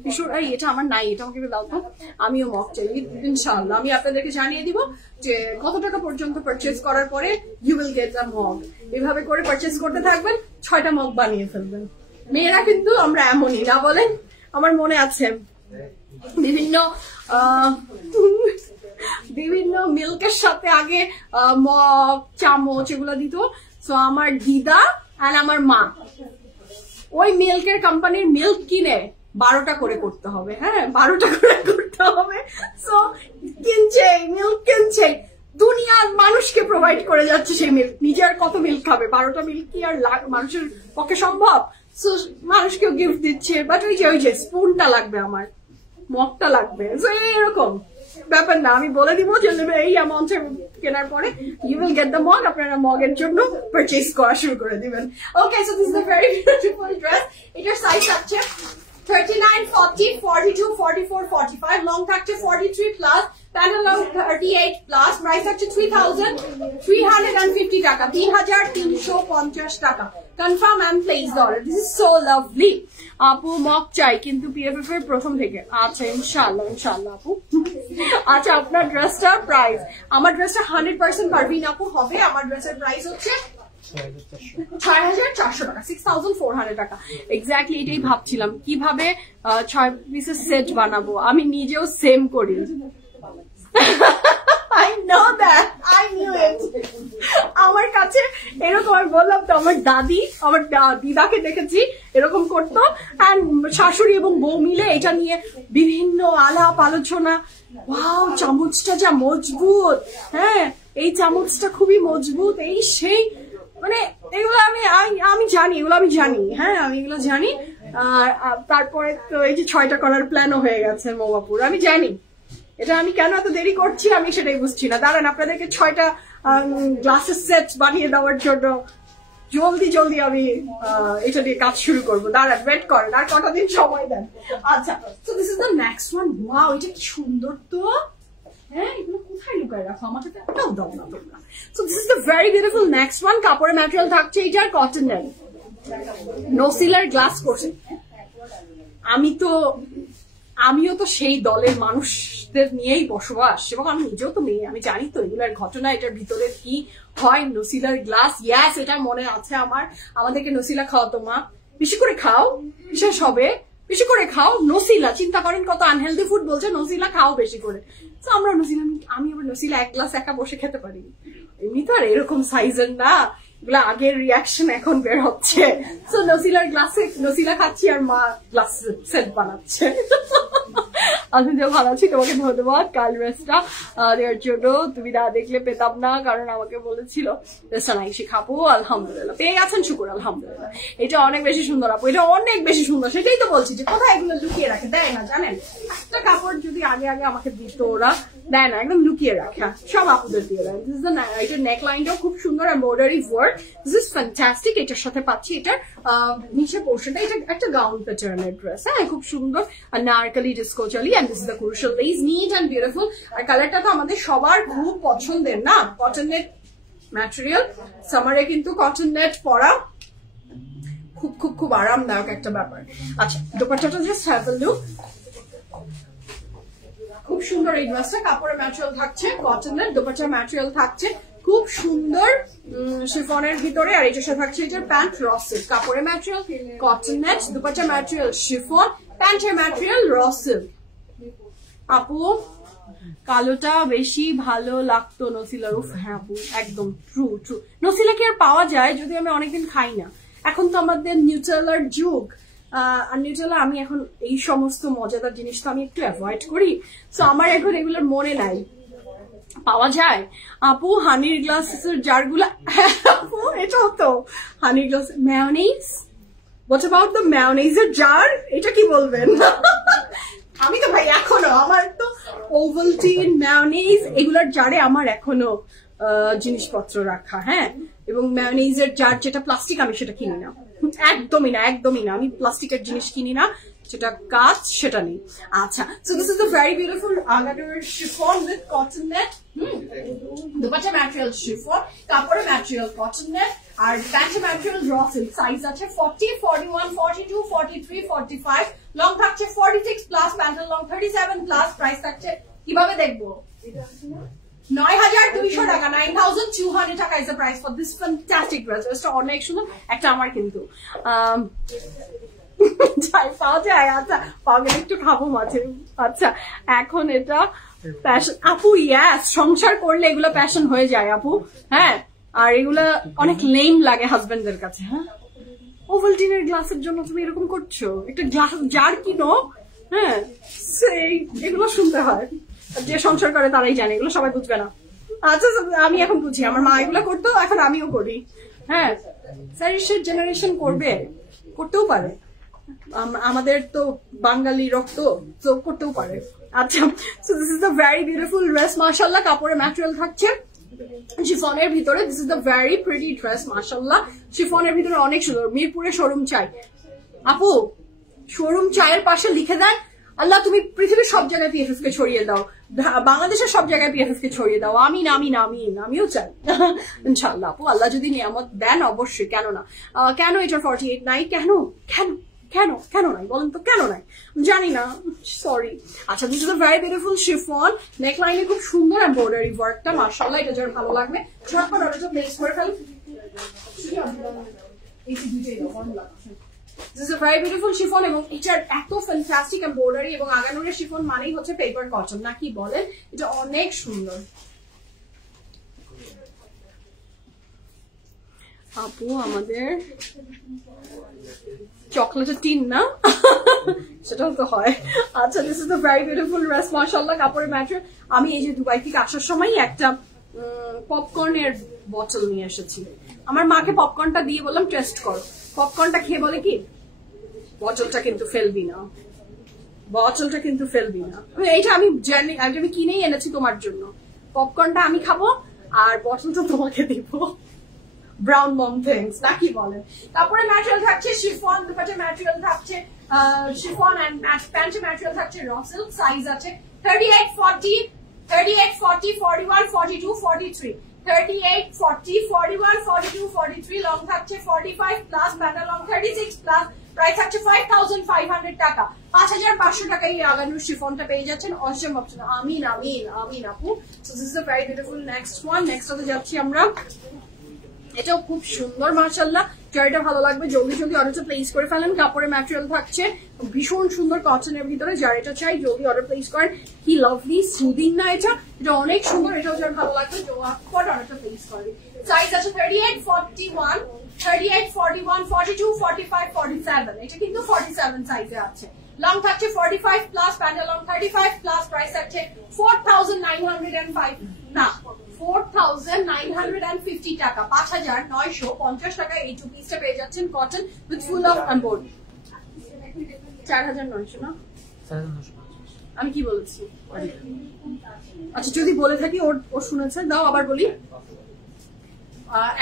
ভীষণ। এটা আমার নাই, এটা আমাকে দাও তো, আমিও মগ চাই ইনশাআল্লাহ। আমি আপনাদেরকে জানিয়ে দিব যে কত টাকা পর্যন্ত পারচেজ করার পরে you will get the mug. এভাবে করে পারচেজ করতে থাকবেন, 6টা মগ বানিয়ে ফেলবেন। মেয়েরা কিন্তু আমরা এমনই না, বলেন? আমার মনে আছে বিভিন্ন মিল্কের সাথে আগে মগ, চামচ এগুলো দিত। সো আমার দিদা আর আমার মা ওই মিল্কের কোম্পানির মিল্ক কিনে 12টা করে করতে হবে। হ্যাঁ, 12টা করে করতে হবে। সো মিল্ক কিনছে, দুনিয়ার মানুষকে প্রোভাইড করে যাচ্ছে সেই মিল্ক। নিজে আর কত মিল্ক খাবে? 12টা মিল্ক কি আর মানুষের পক্ষে সম্ভব? সো মানুষকেও গিফট দিচ্ছে, বাট ওই যে স্পুনটা লাগবে, আমার মগটা লাগবে। সো এরকম ব্যাপার না, আমি বলে দিব যে এই অ্যামাউন্টে কেনার পরে you will get the mug. আপনারা মগের জন্য পারচেজ করা শুরু করে দিবেন। Okay, so this is a very beautiful dress. এটার সাইজ আছে 39, 40, 42, 44, 45, লং থাকছে 43 plus, panel long 38 plus. Price হচ্ছে 3,350 টাকা, 3,350 টাকা। Confirm and place the order. This is so lovely. আপু মগ চাই কিন্তু PFF এর প্রথম থেকে। আচ্ছা, ইনশাআল্লাহ আপু। আচ্ছা, আপনার ড্রেসটার প্রাইস? আমার ড্রেসটা 100% পারভিন আপু হবে। আমার ড্রেসের প্রাইস হচ্ছে 6,400 টাকা, 6,400 টাকা। এক্স্যাক্টলি এটাই ভাবছিলাম কিভাবে 6 পিসের সেট বানাবো। আমি নিজেও সেম করি। I know that. I knew it. আমার কাছে এরকম, আমি বললাম তো, আমার দাদি, আমার দিদাকে দেখেছি এরকম করতো। এন্ড শাশুড়ি এবং বউ মিলে এটা নিয়ে বিভিন্ন আলাপ আলোচনা। ওয়াও, চামচটা যা মজবুত। হ্যাঁ, এই চামচটা খুবই মজবুত, এই সেই, মানে এগুলো আমি জানি, এগুলো আমি জানি। হ্যাঁ, আমি এগুলো জানি। আর তারপরে তো এই যে 6টা করার প্ল্যানও হয়ে গেছে মৌবাপুর, আমি জানি। এটা আমি কেন এত দেরি করছি আমি সেটাই বুঝছি না। দাঁড়ান, আপনাদেরকে 6টা গ্লাসের সেট বানিয়ে দেওয়ার জন্য জলদি আমি এটা দিয়ে কাজ শুরু করবো। দাঁড়ান, ওয়েট করেন, আর কটা দিন সময় দেন। আচ্ছা, so this is the next one. Wow, এটা কি সুন্দর তো। হ্যাঁ, এগুলো কোথায় লুকায় রাখো? আমাকে তো একটাও দাও না তোমরা। So this is the very beautiful next one. কাপড়ের ম্যাটেরিয়াল থাকছে এটার কটনের, নো সিলার, গ্লাস করছে। আমিও তো সেই দলের মানুষদের নিয়েই বসবাস, এবং আমি নিজেও তো মেয়ে, আমি জানি তো এগুলোর ঘটনা, এটার ভিতরে কি হয়। নসিলার গ্লাস, ইয়াস, এটা মনে আছে আমার। আমাদেরকে নসিলা খাওয়াতো মা। বেশি করে খাও, বিশেষ হবে, বেশি করে খাও নসিলা। চিন্তা করেন কত আনহেলদি ফুড বলছে, নসিলা খাও বেশি করে। তো আমরা নসিলা, আমি আবার নসিলা 1 গ্লাস একা বসে খেতে পারি। এমনি তো আর এরকম সাইজের না, এগুলা আগের রিয়াকশন এখন বের হচ্ছে। সো নসিলার গ্লাসে নসিলা খাচ্ছি আর মা গ্লাস সেট বানাচ্ছে। আমি যে ভালো আছি, তোমাকে ধন্যবাদ কাল ড্রেসটা দেওয়ার জন্য। তুমি না দেখলে পেতাম না, কারণ আমাকে বলেছিল ড্রেসটা নাই শিখাবো। আলহামদুলিল্লাহ পেয়ে গেছেন, শুকুর আলহামদুলিল্লাহ। এটা অনেক বেশি সুন্দর আপু, এটা অনেক বেশি সুন্দর। সেটাই তো বলছি যে কোথায় এগুলো লুকিয়ে রাখে, দেয় না জানেন। একটা কাপড় যদি আগে আমাকে দিত, ওরা দেয় না, একদম লুকিয়ে রাখে, সব আপুদের দিয়ে দেয়। এটা নেক লাইনটাও খুব সুন্দর, embroidery work. Work, this is fantastic. এটার সাথে পাচ্ছি এটার নিচে পোর্শনটা, এটা একটা গাউন প্যাটার্নের ড্রেস, হ্যাঁ খুব সুন্দর নারকলি ডিসকো চালি, and this is the crucial lace, neat and beautiful. আর কালারটা তো আমাদের সবার খুব পছন্দের না, কটন নেট ম্যাটেরিয়াল, সামারে কিন্তু কটন নেট পরা খুব খুব খুব আরামদায়ক একটা ব্যাপার। আচ্ছা দোপাট্টাটা জাস্ট হ্যাভ আ লুক, খুব সুন্দর এই ড্রেসটা, কাপড়ের ম্যাটেরিয়াল থাকছে কটনের, দোপাট্টার ম্যাটেরিয়াল থাকছে খুব সুন্দর শিফনের ভিতরে, আর এটার সাথে থাকছে এটার প্যান্ট র সিল্ক, কাপড়ের ম্যাটেরিয়াল কটন নেট, দোপাট্টার ম্যাটেরিয়াল শিফন, প্যান্টের ম্যাটেরিয়াল র সিল্ক। আপু কালোটা বেশি ভালো লাগতো নসিলার, উফ হ্যাঁ আপু একদম ট্রু ট্রু। নসিলা কি আর পাওয়া যায়, যদি আমি অনেকদিন খাই না, এখন তো আমাদের নিউট্রেলার যুগ, আর নিউট্রেলা আমি এখন এই সমস্ত মজাদার জিনিস তো আমি একটু অ্যাভয়েড করি, তো আমার এখন এগুলোর মনে নাই। পাওয়া যায় আপু হানির গ্লাসের জারগুলা, আপু এটাও তো হানির glass mayonnaise, what about the ম্যায়োনিজের জার, এটা কি বলবেন? আমি তো ভাই এখনো আমার তো ওভালটিন ম্যায়োনিজ এগুলার জারে আমার এখনো জিনিসপত্র রাখা, হ্যাঁ, এবং ম্যায়োনিজের জার যেটা প্লাস্টিক আমি সেটা কিনি না, একদমই না একদমই না, আমি প্লাস্টিকের জিনিস কিনি না, যেটা কাঁচ সেটা নেই। আচ্ছা so this is the very beautiful Agha Noor chiffon with cotton net, dupatta material chiffon, কাপড়ের ম্যাটেরিয়াল কটন নেট, আর প্যান্টের ম্যাটেরিয়াল র সিল্ক, সাইজ আছে 40, 41, 42, 43, 45, লং থাকছে 46 প্লাস, প্যান্টের লং 37 প্লাস, প্রাইস থাকছে কিভাবে দেখবো 9,200 টাকা, 9,200 টাকা is the price for this fantastic dress. ড্রেসটা অনেক সুন্দর, একটা আমার কিন্তু পাওয়া যায়, আচ্ছা পাওয়া একটু খাবো মাঝে। আচ্ছা এখন এটা প্যাশন আপু, ইয়াস সংসার করলে এগুলো প্যাশন হয়ে যায় আপু, হ্যাঁ, আর এগুলা অনেক লেম লাগে হাজবেন্ডদের কাছে। হ্যাঁ ওভালটিনের গ্লাসের জন্য তুমি এরকম করছো, একটা গ্লাস জার কিনো, হ্যাঁ এগুলো শুনতে হয়, যে সংসার করে তারাই জানে, এগুলো সবাই বুঝবে না। আচ্ছা আমি এখন বুঝি, আমার মা এগুলো করতো, এখন আমিও করি, হ্যাঁ স্যার জেনারেশন করবে, করতেও পারে, আমাদের তো বাঙালি রক্ত, তো করতেও পারে। আচ্ছা so this is the very beautiful dress, মাশাআল্লাহ, কাপড়ের ম্যাটেরিয়াল থাকছে শিফনের ভিতরে, this is the very pretty dress, মাশাআল্লাহ, শিফনের ভিতরে অনেক সুন্দর। মিরপুরে শোরুম চাই আপু, শোরুম চায়ের পাশে লিখে দেন, আল্লাহ তুমি পৃথিবীর সব জায়গায় পিএফএফ কে ছড়িয়ে দাও, বাংলাদেশের সব জায়গায় পিএফএফ কে ছড়িয়ে দাও, আমিন আমিন আমিন, আমিও চাই ইনশাআল্লাহ। আপু আল্লাহ যদি নিয়ামত দেন অবশ্যই, কেন না, কেন এটার 48 নাই, কেন কেন কেন কেন নাই বলেন তো, কেন নাই জানি না, সরি। আচ্ছা this is a very beautiful chiffon, neck লাইনে খুব সুন্দর এমব্রয়ডারি ওয়ার্কটা, মাশাআল্লাহ, এটা যার ভালো লাগবে ঝটপট অর্ডারটা প্লেস করে ফেলুন। This is a very beautiful chiffon, এবং এটার এত ফ্যান্টাস্টিক এমব্রয়ডারি, এবং আগানোরের শিফন মানেই হচ্ছে পেপার কটন, না কি বলেন, এটা অনেক সুন্দর। আপু আমাদের চকলেটের টিন না, সেটাও তো হয়। আচ্ছা this is the very beautiful dress, মাশাআল্লাহ, কাপড়ের ম্যাটেরিয়াল। আমি এই যে দুবাই থেকে আসার সময় একটা পপকর্নের বটল নিয়ে এসেছি, আমার মাকে পপকর্নটা দিয়ে বললাম টেস্ট করো, পপকর্নটা খেয়ে বলে কি বটলটা কিন্তু ফেলবি না, বটলটা কিন্তু ফেলবি না। এইটা আমি জানি, আমি কিনেই এনেছি তোমার জন্য, পপকর্নটা আমি খাবো আর বটলটা তোমাকে দিব, ব্রাউন মম থিংস, না কি বলেন। তারপরে ম্যাটেরিয়াল থাকছে শিফন, দুপাটে ম্যাটেরিয়াল থাকছে শিফন, এন্ড প্যান্টের ম্যাটেরিয়াল থাকছে র সিল্ক, সাইজ আছে 38, 40, 38, 40, 41, 42, 43, 38, 40, 41, 42, 43, লং থাকছে 45 প্লাস, প্যান্টের লং 36 প্লাস, প্রাইস থাকছে 5,500 টাকা, 5,500 টাকা এই আগানোর শিফনটা পেয়ে যাচ্ছেন, অসম অপশন। আমিন আমিন আমিন আপু। So this is a very beautiful next one, নেক্সটটাতে যাচ্ছি আমরা, এটাও খুব সুন্দর মাশাআল্লাহ, জারিটা ভালো লাগবে, জলদি জলদি অর্ডারটা প্লেস করে ফেলেন। কাপড়ের ম্যাটেরিয়াল থাকছে ভীষণ সুন্দর কটনের ভিতরে, জারিটা চাই জলদি অর্ডার প্লেস করেন। কি লাভলি সুদিং না, এটা অনেক সুন্দর, এটাও যার ভালো লাগবে অর্ডারটা প্লেস করে। সাইজ আছে 38, 41, 38, 41, 42, 45, 47, এটা কিন্তু 47 সাইজে আছে, লং থাকছে 45 প্লাস, প্যান্টের লং 35 প্লাস, প্রাইস থাকছে 4,905 না 4,950 টাকা, 5,950 টাকা এই টু পিসটা পেয়ে যাচ্ছেন, cotton with full of embroidery. 4,900 না, আমি কি বলেছি? আচ্ছা যদি বলে থাকি ওর শুনেছে, দাও আবার বলি,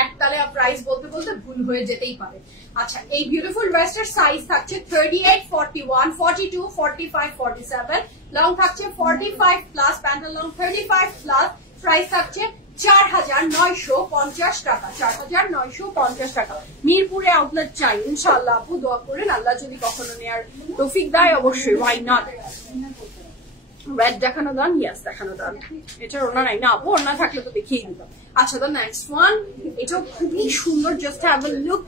একতালে প্রাইস বলতে বলতে ভুল হয়ে যেতেই পারে। আচ্ছা, এই বিউটিফুল ড্রেসটার সাইজ থাকছে 38, 41, 42, 45, 47, লং থাকছে 45 প্লাস, প্যান্টের লং 35 প্লাস, প্রাইস থাকছে 4,950 টাকা, 4,950 টাকা। মিরপুরে আউটলেট চাই ইনশাআল্লাহ আপু, দোয়া করেন আল্লাহ যদি কখনো নেয়ার তৌফিক দেয়, অবশ্যই ওয়াই নট। রেড দেখানো দান, ইয়েস দেখানো দান। এটার ওনা নাই না আপু, ওনা থাকলে তো দেখিয়ে দিতাম। আচ্ছা, দ্য নেক্সট ওয়ান, এটা খুবই সুন্দর, just have a look,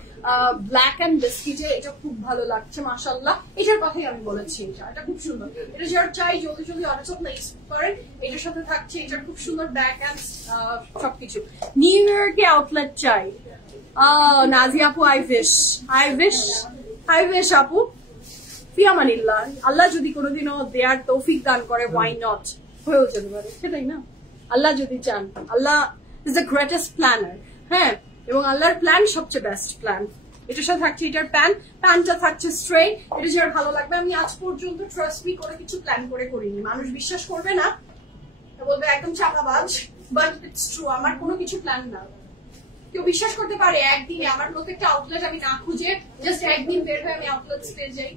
black and বিস্কিটে, এটা খুব ভালো লাগছে মাশাআল্লাহ। এটার কথাই আমি বলেছি, এটা খুব সুন্দর। এটা যারা চাই জলদি জলদি অর্ডার প্লেস করেন। এটার সাথে থাকছে এটা খুব সুন্দর ব্যাক এন্ড সবকিছু। নিউ ইয়র্কে আউটলেট চাই, নাজিয়া আপু, আই উইশ আপু, ফিয়ামানিল্লাহ, আল্লাহ যদি কোনোদিনও দেয়ার তৌফিক দান করে, ওয়াই নট, হয়েও যেতে পারে, সেটাই না? আল্লাহ যদি চান, আল্লাহ ইজ দ্য গ্রেটেস্ট প্ল্যানার। হ্যাঁ, এবং আল্লাহর প্ল্যান সবচেয়ে বেস্ট প্ল্যান। এটার সাথে থাকছে এটার প্যান্টটা থাকছে স্ট্রেট। এটা যার ভালো লাগবে, আমি আজ পর্যন্ত ট্রাস্ট মি করে কিছু প্ল্যান করে করিনি। মানুষ বিশ্বাস করবে না, বলবে একদম চাপাবাজ, বাট ইটস ট্রু, আমার কোনো কিছু প্ল্যান না। কেউ বিশ্বাস করতে পারে একদিনে আমার প্রত্যেকটা আউটলেট আমি না খুঁজে জাস্ট একদিন বের হয়ে আমি আউটলেট পেয়ে যাই।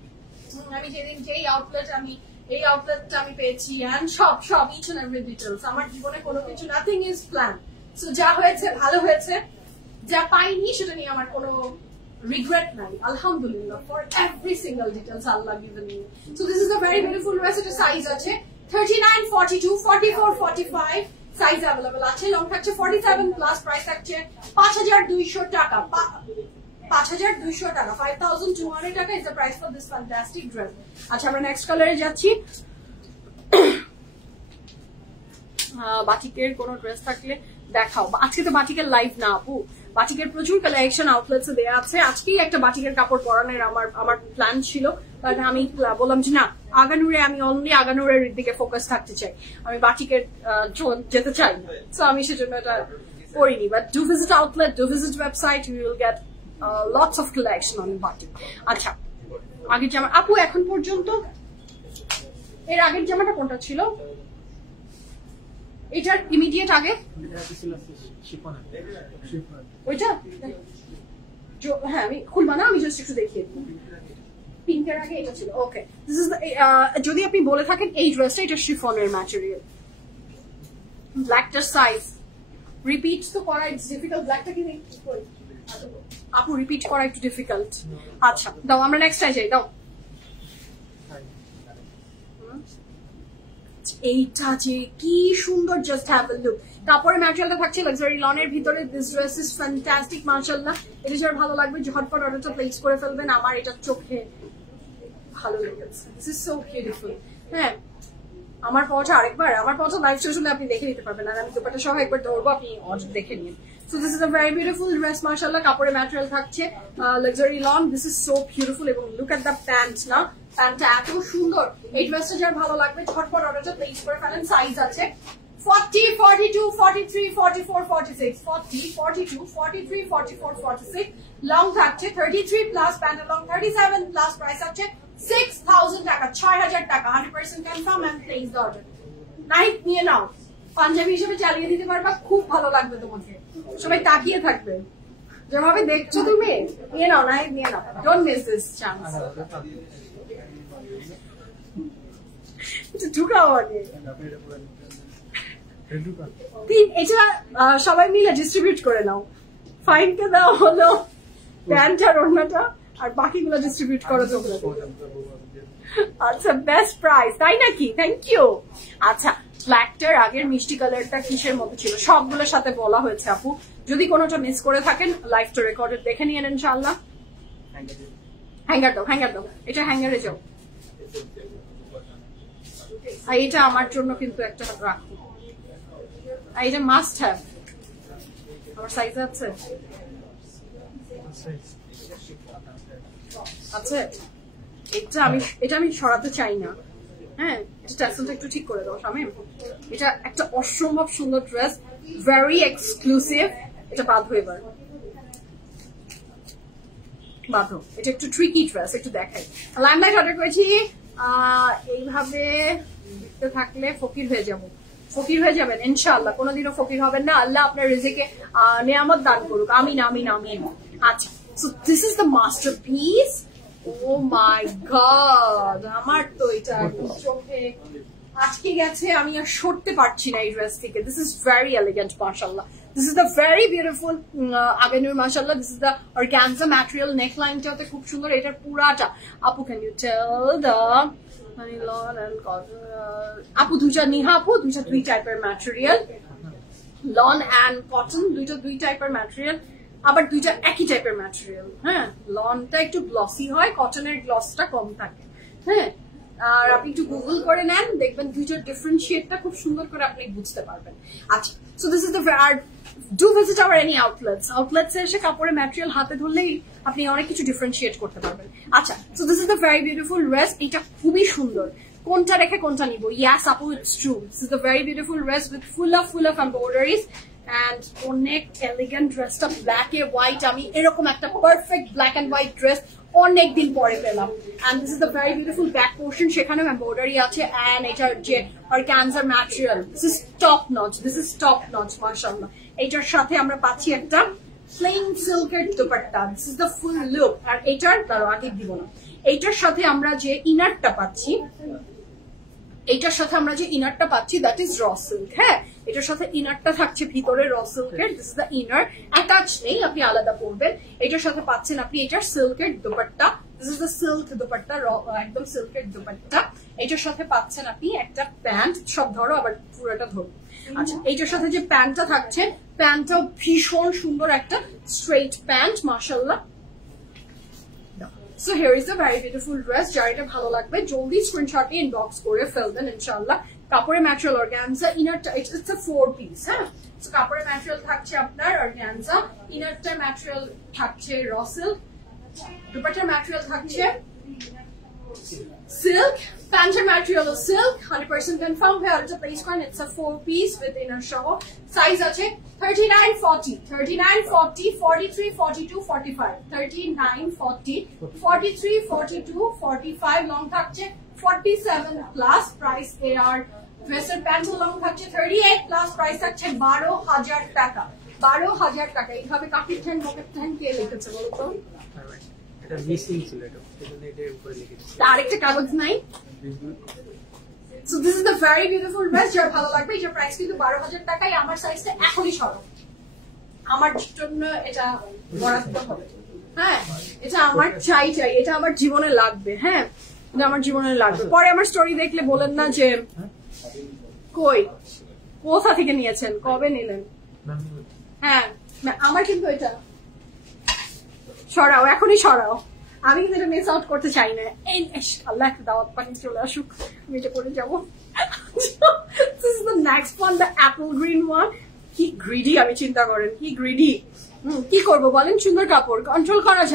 আমি যেদিন যেই আউটলেট এই আউটলেটটা আমি পেয়েছি, এন্ড সব ইচ এন্ড এভরি ডিটেলস। আমার জীবনে কোনো কিছু, নাথিং ইজ প্ল্যান। সো যা হয়েছে ভালো হয়েছে, যা পাইনি সেটা নিয়ে আমার কোনো রিগ্রেট নাই, আলহামদুলিল্লাহ, for every single details Allah given me. So this is a very beautiful dress. এটা সাইজ আছে 39, 42, 44, 45 সাইজ অ্যাভেলেবল আছে। লং থাকছে 47 প্লাস, প্রাইস থাকছে 5,200 টাকা, 5,200 টাকা, 5,200 টাকা is the price for this fantastic dress. আচ্ছা, আমরা নেক্সট কালারে যাচ্ছি। বাটিকের কোন ড্রেস থাকলে দেখাও। আজকে তো বাটিকের লাইভ না আপু, বাটিকের প্রচুর কালেকশন আউটলেটসে দেওয়া আছে। আজকেই একটা বাটিকের কাপড় পরানোর আমার প্ল্যান ছিল, বাট আমি বললাম যে না, আগানুরে আমি অনলি আগানুরের দিকে ফোকাস থাকতে চাই, আমি বাটিকের যেতে চাই। সো আমি সেজন্য এটা করিনি, but do visit outlet, do visit website, you will get lots of collection on batik. আচ্ছা, আগের জামা আপু এখন পর্যন্ত, এর আগের জামাটা কোনটা ছিল? এটার ইমিডিয়েট আগে ওইটা, হ্যাঁ আমি খুলবা না, আমি জাস্ট একটু দেখিয়ে দিই। পিঙ্কের আগে এটা ছিল। ওকে, দিস ইজ যদি আপনি বলে থাকেন এই ড্রেসটা, এটা শিফনের ম্যাটেরিয়াল, ব্ল্যাকটার সাইজ রিপিট তো করা ইটস ডিফিকাল্ট। ব্ল্যাকটা কি আপু রিপিট করা একটু ডিফিকাল্ট। আচ্ছা দাও, আমরা নেক্সট যাই, দাও। এইটা যে কি সুন্দর, জাস্ট হ্যাভ আ লুক। কাপড়ের ম্যাটেরিয়ালটা থাকছে লাক্সারি লনের ভিতরে। দিস ড্রেস ইজ ফ্যান্টাস্টিক মাশাআল্লাহ। এটা যার ভালো লাগবে ঝটপট অর্ডারটা প্লেস করে ফেলবেন। আমার এটা চোখে ভালো লেগেছে, দিস ইজ সো বিউটিফুল। হ্যাঁ, আমার পথটা আরেকবার, আমার পথটা লাইভ শেষ হলে আপনি দেখে নিতে পারবেন, আর আমি দুপাটা সহ একবার ধরবো, আপনি অর্ডার দেখে নিন। So this is a very beautiful dress, mashallah. কাপড়ের ম্যাটেরিয়াল থাকছে luxury loan. This is so beautiful, এবং look at the pants না, প্যান্টটা এত সুন্দর। এই ড্রেসটা যার ভালো লাগবে ঝটপট অর্ডারটা প্লেস করে ফেলেন। সাইজ আছে 40, 42, 43, 44, 46, 40, 42, 43, 44, 46। লং থাকছে 33 প্লাস, প্যান্টের লং 37 প্লাস, প্রাইস আছে 6,000 টাকা, 6,000 টাকা, 100% confirm and place the order. Night নিয়ে নাও, পাঞ্জাবি হিসেবে চালিয়ে দিতে পারবা, খুব ভালো লাগবে তোমাকে, সবাই তাকিয়ে থাকবে যেভাবে দেখছো তুমি। নিয়ে নাও, নাইট নিয়ে নাও, ডোন্ট মিস দিস চান্স। ঢুকাও আগে, এটা সবাই মিলে ডিস্ট্রিবিউট করে নাও। ফাইনকে দেওয়া হলো প্যান্ট আর ওড়নাটা, আর বাকিগুলো ডিস্ট্রিবিউট করো তোমরা। আচ্ছা, বেস্ট প্রাইস, তাই নাকি? Thank you. আচ্ছা, ব্ল্যাকটার আগের মিষ্টি কালারটা কিসের মতো ছিল? সবগুলোর সাথে বলা হয়েছে আপু, যদি কোনোটা মিস করে থাকেন লাইভটা রেকর্ডেড দেখে নিয়েন ইনশাআল্লাহ। হ্যাঙ্গার দাও, হ্যাঙ্গার দাও, এটা হ্যাঙ্গারে যাও। আর এটা আমার জন্য কিন্তু একটা রাখো, আর এটা মাস্ট হ্যাভ। আমার সাইজ আছে, আছে। এটা আমি সরাতে চাই না। হ্যাঁ, এটা টাসেলটা একটু ঠিক করে দাও শামিম। এটা একটা অসম্ভব সুন্দর ড্রেস, ভেরি এক্সক্লুসিভ। এটা বাঁধো, এবার বাঁধো। এটা একটু ট্রিকি ড্রেস, একটু দেখাই। লাইমলাইট অর্ডার করেছি, এইভাবে দেখতে থাকলে ফকির হয়ে যাবো। ফকির হয়ে যাবেন ইনশাআল্লাহ, কোনোদিনও ফকির হবেন না। আল্লাহ আপনার রিজিকে নেয়ামত দান করুক, আমিন আমিন আমিন। আচ্ছা, so this is the masterpiece. Oh my god, আমার তো এটা চোখে আটকে গেছে, আমি আর সরতে পারছি না এই ড্রেস থেকে। দিস ইজ ভেরি এলিগেন্ট মাশাআল্লাহ। This is the very beautiful Aganur mashallah. This is the organza material neckline টাতে খুব সুন্দর, এটার পুরাটা। আপু can you tell the lawn and cotton? আপু দুইটা নিহা আপু দুইটা দুই টাইপের ম্যাটেরিয়াল, লন এন্ড কটন দুইটা দুই টাইপের ম্যাটেরিয়াল, আবার দুইটা একই টাইপের ম্যাটেরিয়াল। হ্যাঁ, লনটা একটু গ্লসি হয়, কটনের গ্লসটা কম থাকে। হ্যাঁ, আর আপনি একটু গুগল করে নেন, দেখবেন দুইটার ডিফারেন্সিয়েটটা খুব সুন্দর করে আপনি বুঝতে পারবেন। আচ্ছা, so this is the do visit our any outlets. আউটলেটসে এসে কাপড়ের ম্যাটেরিয়াল হাতে ধরলেই আপনি অনেক কিছু ডিফারেন্সিয়েট করতে পারবেন। আচ্ছা, so this is the very beautiful dress. এটা খুবই সুন্দর, কোনটা রেখে কোনটা নিব? ইয়াস আপু, it's true. This is the very beautiful dress with full of embroideries and অনেক এলিগেন্ট ড্রেসটা ব্ল্যাক এ হোয়াইট। আমি এরকম একটা perfect black and white dress অনেকদিন পরে পেলাম। and this is the very beautiful back portion, সেখানেও এমব্রয়ডারি আছে। and এটার যে organza material, this is top notch মাশাআল্লাহ। এটার সাথে আমরা পাচ্ছি একটা প্লেন সিল্কের dupatta. this is the full look। আর এটার তারও আগে দিব না, এইটার সাথে আমরা যে ইনারটা পাচ্ছি, দ্যাট ইজ র সিল্ক। হ্যাঁ, এটার সাথে ইনারটা থাকছে ভিতরে র সিল্কের। This is the inner, attach নেই, আপনি আলাদা পরবেন। এটার সাথে পাচ্ছেন আপনি এটার সিল্কের dupatta. This is the silk dupatta, একদম সিল্কের দুপাট্টা। এটার সাথে পাচ্ছেন আপনি একটা প্যান্ট, সব ধরো আবার পুরোটা ধরো। আচ্ছা, এইটার সাথে যে প্যান্টটা থাকছে, প্যান্টটাও ভীষণ সুন্দর একটা স্ট্রেইট প্যান্ট মাশাআল্লাহ। So here is a very beautiful dress. যার এটা ভালো লাগবে জলদি স্ক্রিনশট নিয়ে ইনবক্স করে ফেলবেন ইনশাআল্লাহ। কাপড়ের ম্যাটেরিয়াল অর্গানজা, ইনারটা ইটস আ 4 পিস। হ্যাঁ, সো কাপড়ের ম্যাটেরিয়াল থাকছে আপনার অর্গানজা, ইনারটা ম্যাটেরিয়াল থাকছে র সিল্ক, দুপাট্টার ম্যাটেরিয়াল থাকছে সিল্ক, প্যান্টের ম্যাটেরিয়াল সিল্ক। 100% কনফার্ম হয়ে অর্ডারটা প্লেস করেন। It's a 4 piece with inner সহ। সাইজ আছে 39, 40, 43, 42, 45, 39, 40, 43, 42, 45, লং থাকছে 47 প্লাস, প্রাইস এর ড্রেসের প্যান্ট লং থাকছে 38 প্লাস, প্রাইস থাকছে 12,000 টাকা। 12,000 টাকা। এইভাবে কাকির ঠ্যাং বকের ঠ্যাং কে লিখেছে বলতো? এটা মিসিং ছিল, এটার উপরে লিখেছে, আরেকটা কাগজ নাই। So this is the very beautiful dress, যার ভালো লাগবে। এটার প্রাইস কিন্তু 12,000 টাকায়। আমার সাইজটা এখনই সরো, আমার জন্য এটা বরাদ্দ হবে। হ্যাঁ, এটা আমার চাই, এটা আমার জীবনে লাগবে। হ্যাঁ, এটা আমার জীবনে লাগবে। পরে আমার স্টোরি দেখলে বলেন না যে কই কোথা থেকে নিয়েছেন, কবে নিলেন। হ্যাঁ, আমার কিন্তু এটা সরাও, এখনই সরাও। আমি কিন্তু এটা মিস আউট করতে চাই না। এই আল্লাহ একটা দাওয়াত পানি চলে আসুক, আমি এটা করে যাবো। This is the next one, the apple green one. কি গ্রিডি, আমি চিন্তা করেন কি গ্রিডি। কি করবো বলেন, সুন্দর কাপড় কন্ট্রোল করা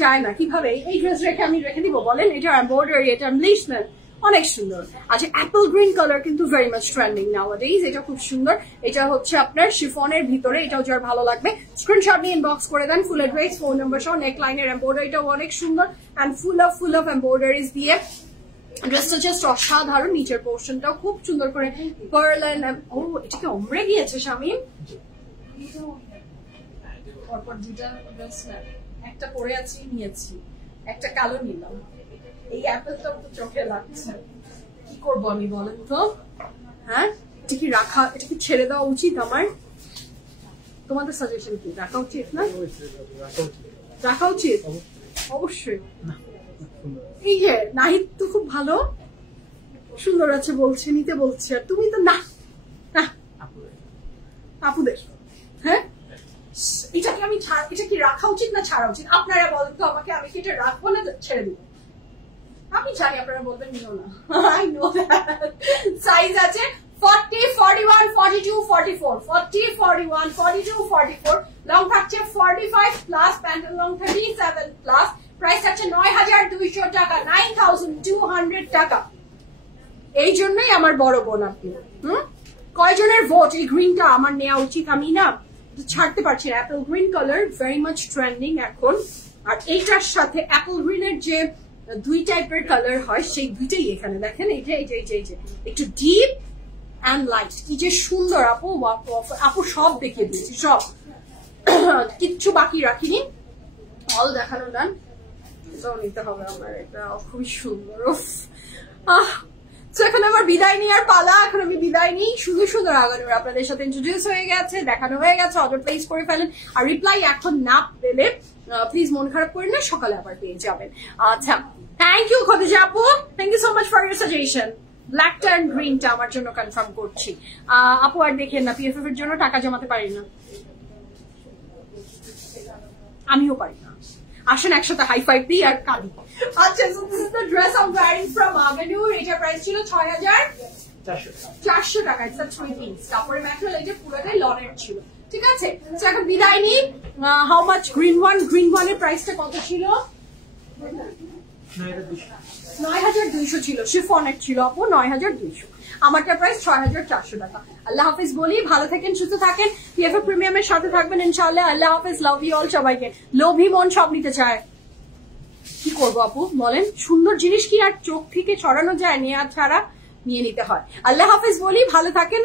যায় না। কিভাবে এই ড্রেস রেখে আমি রেখে দিব বলেন? এটা এমব্রয়ডারি, এটা এমব্লিশমেন্ট, অনেক সুন্দর। আচ্ছা, অ্যাপল গ্রিন কালার কিন্তু ভেরি মাচ ট্রেন্ডিং নাওয়াডেজ। এটা খুব সুন্দর। এটা হচ্ছে আপনার শিফনের ভিতরে। এটাও যার ভালো লাগবে স্ক্রিনশট নিয়ে ইনবক্স করে দেন। ফুল অ্যাড্রেস, ফোন নাম্বার সহ। নেক লাইনের এমব্রয়ডারিটাও অনেক সুন্দর এন্ড ফুল অফ এমব্রয়ডারিজ দিয়ে ড্রেসটা জাস্ট অসাধারণ। নিচের পোর্শনটাও খুব সুন্দর করে পার্ল এন্ড ও এটাকে ওমরে গিয়েছে শামিম। পরপর দুটা ড্রেস, একটা পরে আছি নিয়েছি, একটা কালো নিলাম। এই অ্যাপেলটাও তো চোখে লাগছে, কি করবো আমি বলেন তো? হ্যাঁ, এটা কি রাখা, এটা কি ছেড়ে দেওয়া উচিত আমার? তোমাদের সাজেশন কি? রাখা উচিত না? রাখা উচিত অবশ্যই। এই যে নাহিদ তো খুব ভালো সুন্দর আছে বলছে, নিতে বলছে, আর তুমি তো না। আপুদের হ্যাঁ, এটা কি আমি এটা কি রাখা উচিত না ছাড়া উচিত? আপনারা বলেন তো আমাকে, আমি কি এটা রাখবো না ছেড়ে দিব? আমি জানি আপনারা বলবেন নিও না। I know that. সাইজ আছে 40, 41, 42, 44, 40, 41, 42, 44, লং থাকছে 45 প্লাস, প্যান্টের লং 37 প্লাস, প্রাইস আছে 9,200 টাকা, 9,200 টাকা। এই জন্যই আমার বড় বোন আপনি। কয়জনের ভোট এই গ্রিনটা আমার নেওয়া উচিত? আমি না ছাড়তে পারছি না। Apple green colour very much trending এখন। আর এইটার সাথে অ্যাপল গ্রিনের যে দুই টাইপের কালার হয় সেই দুইটাই এখানে দেখেন। এইটা একটু ডিপ অ্যান্ড লাইট। কি যে সুন্দর আপু, আপু সব দেখিয়ে দিয়েছি, সব কিচ্ছু বাকি রাখিনি, অল দেখানো ডান। এটাও নিতে হবে আমার, এটা খুবই সুন্দর। তো এখন আমার বিদায় নেওয়ার পালা, এখন আমি বিদায় নিই। সুন্দর সুন্দর আগানোর আপনাদের সাথে ইন্ট্রোডিউস হয়ে গেছে, দেখানো হয়ে গেছে, অর্ডার প্লেস করে ফেলেন। আর রিপ্লাই এখন না পেলে প্লিজ মন খারাপ করেন না, সকালে আবার পেয়ে যাবেন। আচ্ছা, থ্যাংক ইউ খদিজা আপু, thank you so much for your suggestion. ব্ল্যাকটা অ্যান্ড গ্রিনটা আমার জন্য কনফার্ম করছি। আপু আর দেখেন না, পিএফএফ এর জন্য টাকা জমাতে পারি না, আমিও পারি না। আসেন একসাথে হাই ফাইভ দিই আর কাঁদি। আচ্ছা, so this is the dress I'm wearing from Aganur. এটার প্রাইস ছিল 6,400 টাকা। এটা 3 piece, তারপরে ম্যাটেরিয়াল এটা পুরোটাই লনের ছিল। ঠিক আছে, তো এখন বিদায় নিই। হাউ মাচ গ্রিন ওয়ান এর প্রাইসটা কত ছিল? 9,200 ছিল, শিফনের ছিল আপু 9,200। আমারটার প্রাইস 6,400 টাকা। আল্লাহ হাফিজ বলি, ভালো থাকেন, সুস্থ থাকেন, পিএফএফ প্রিমিয়ামের সাথে থাকবেন ইনশাআল্লাহ। আল্লাহ হাফিজ, লাভ ইউ অল সবাইকে। লোভী মন সব নিতে চায়, কি করবো আপু বলেন? সুন্দর জিনিস কি আর চোখ থেকে সরানো যায়? নেওয়া ছাড়া নিয়ে নিতে হয়। আল্লাহ হাফিজ বলি, ভালো থাকেন।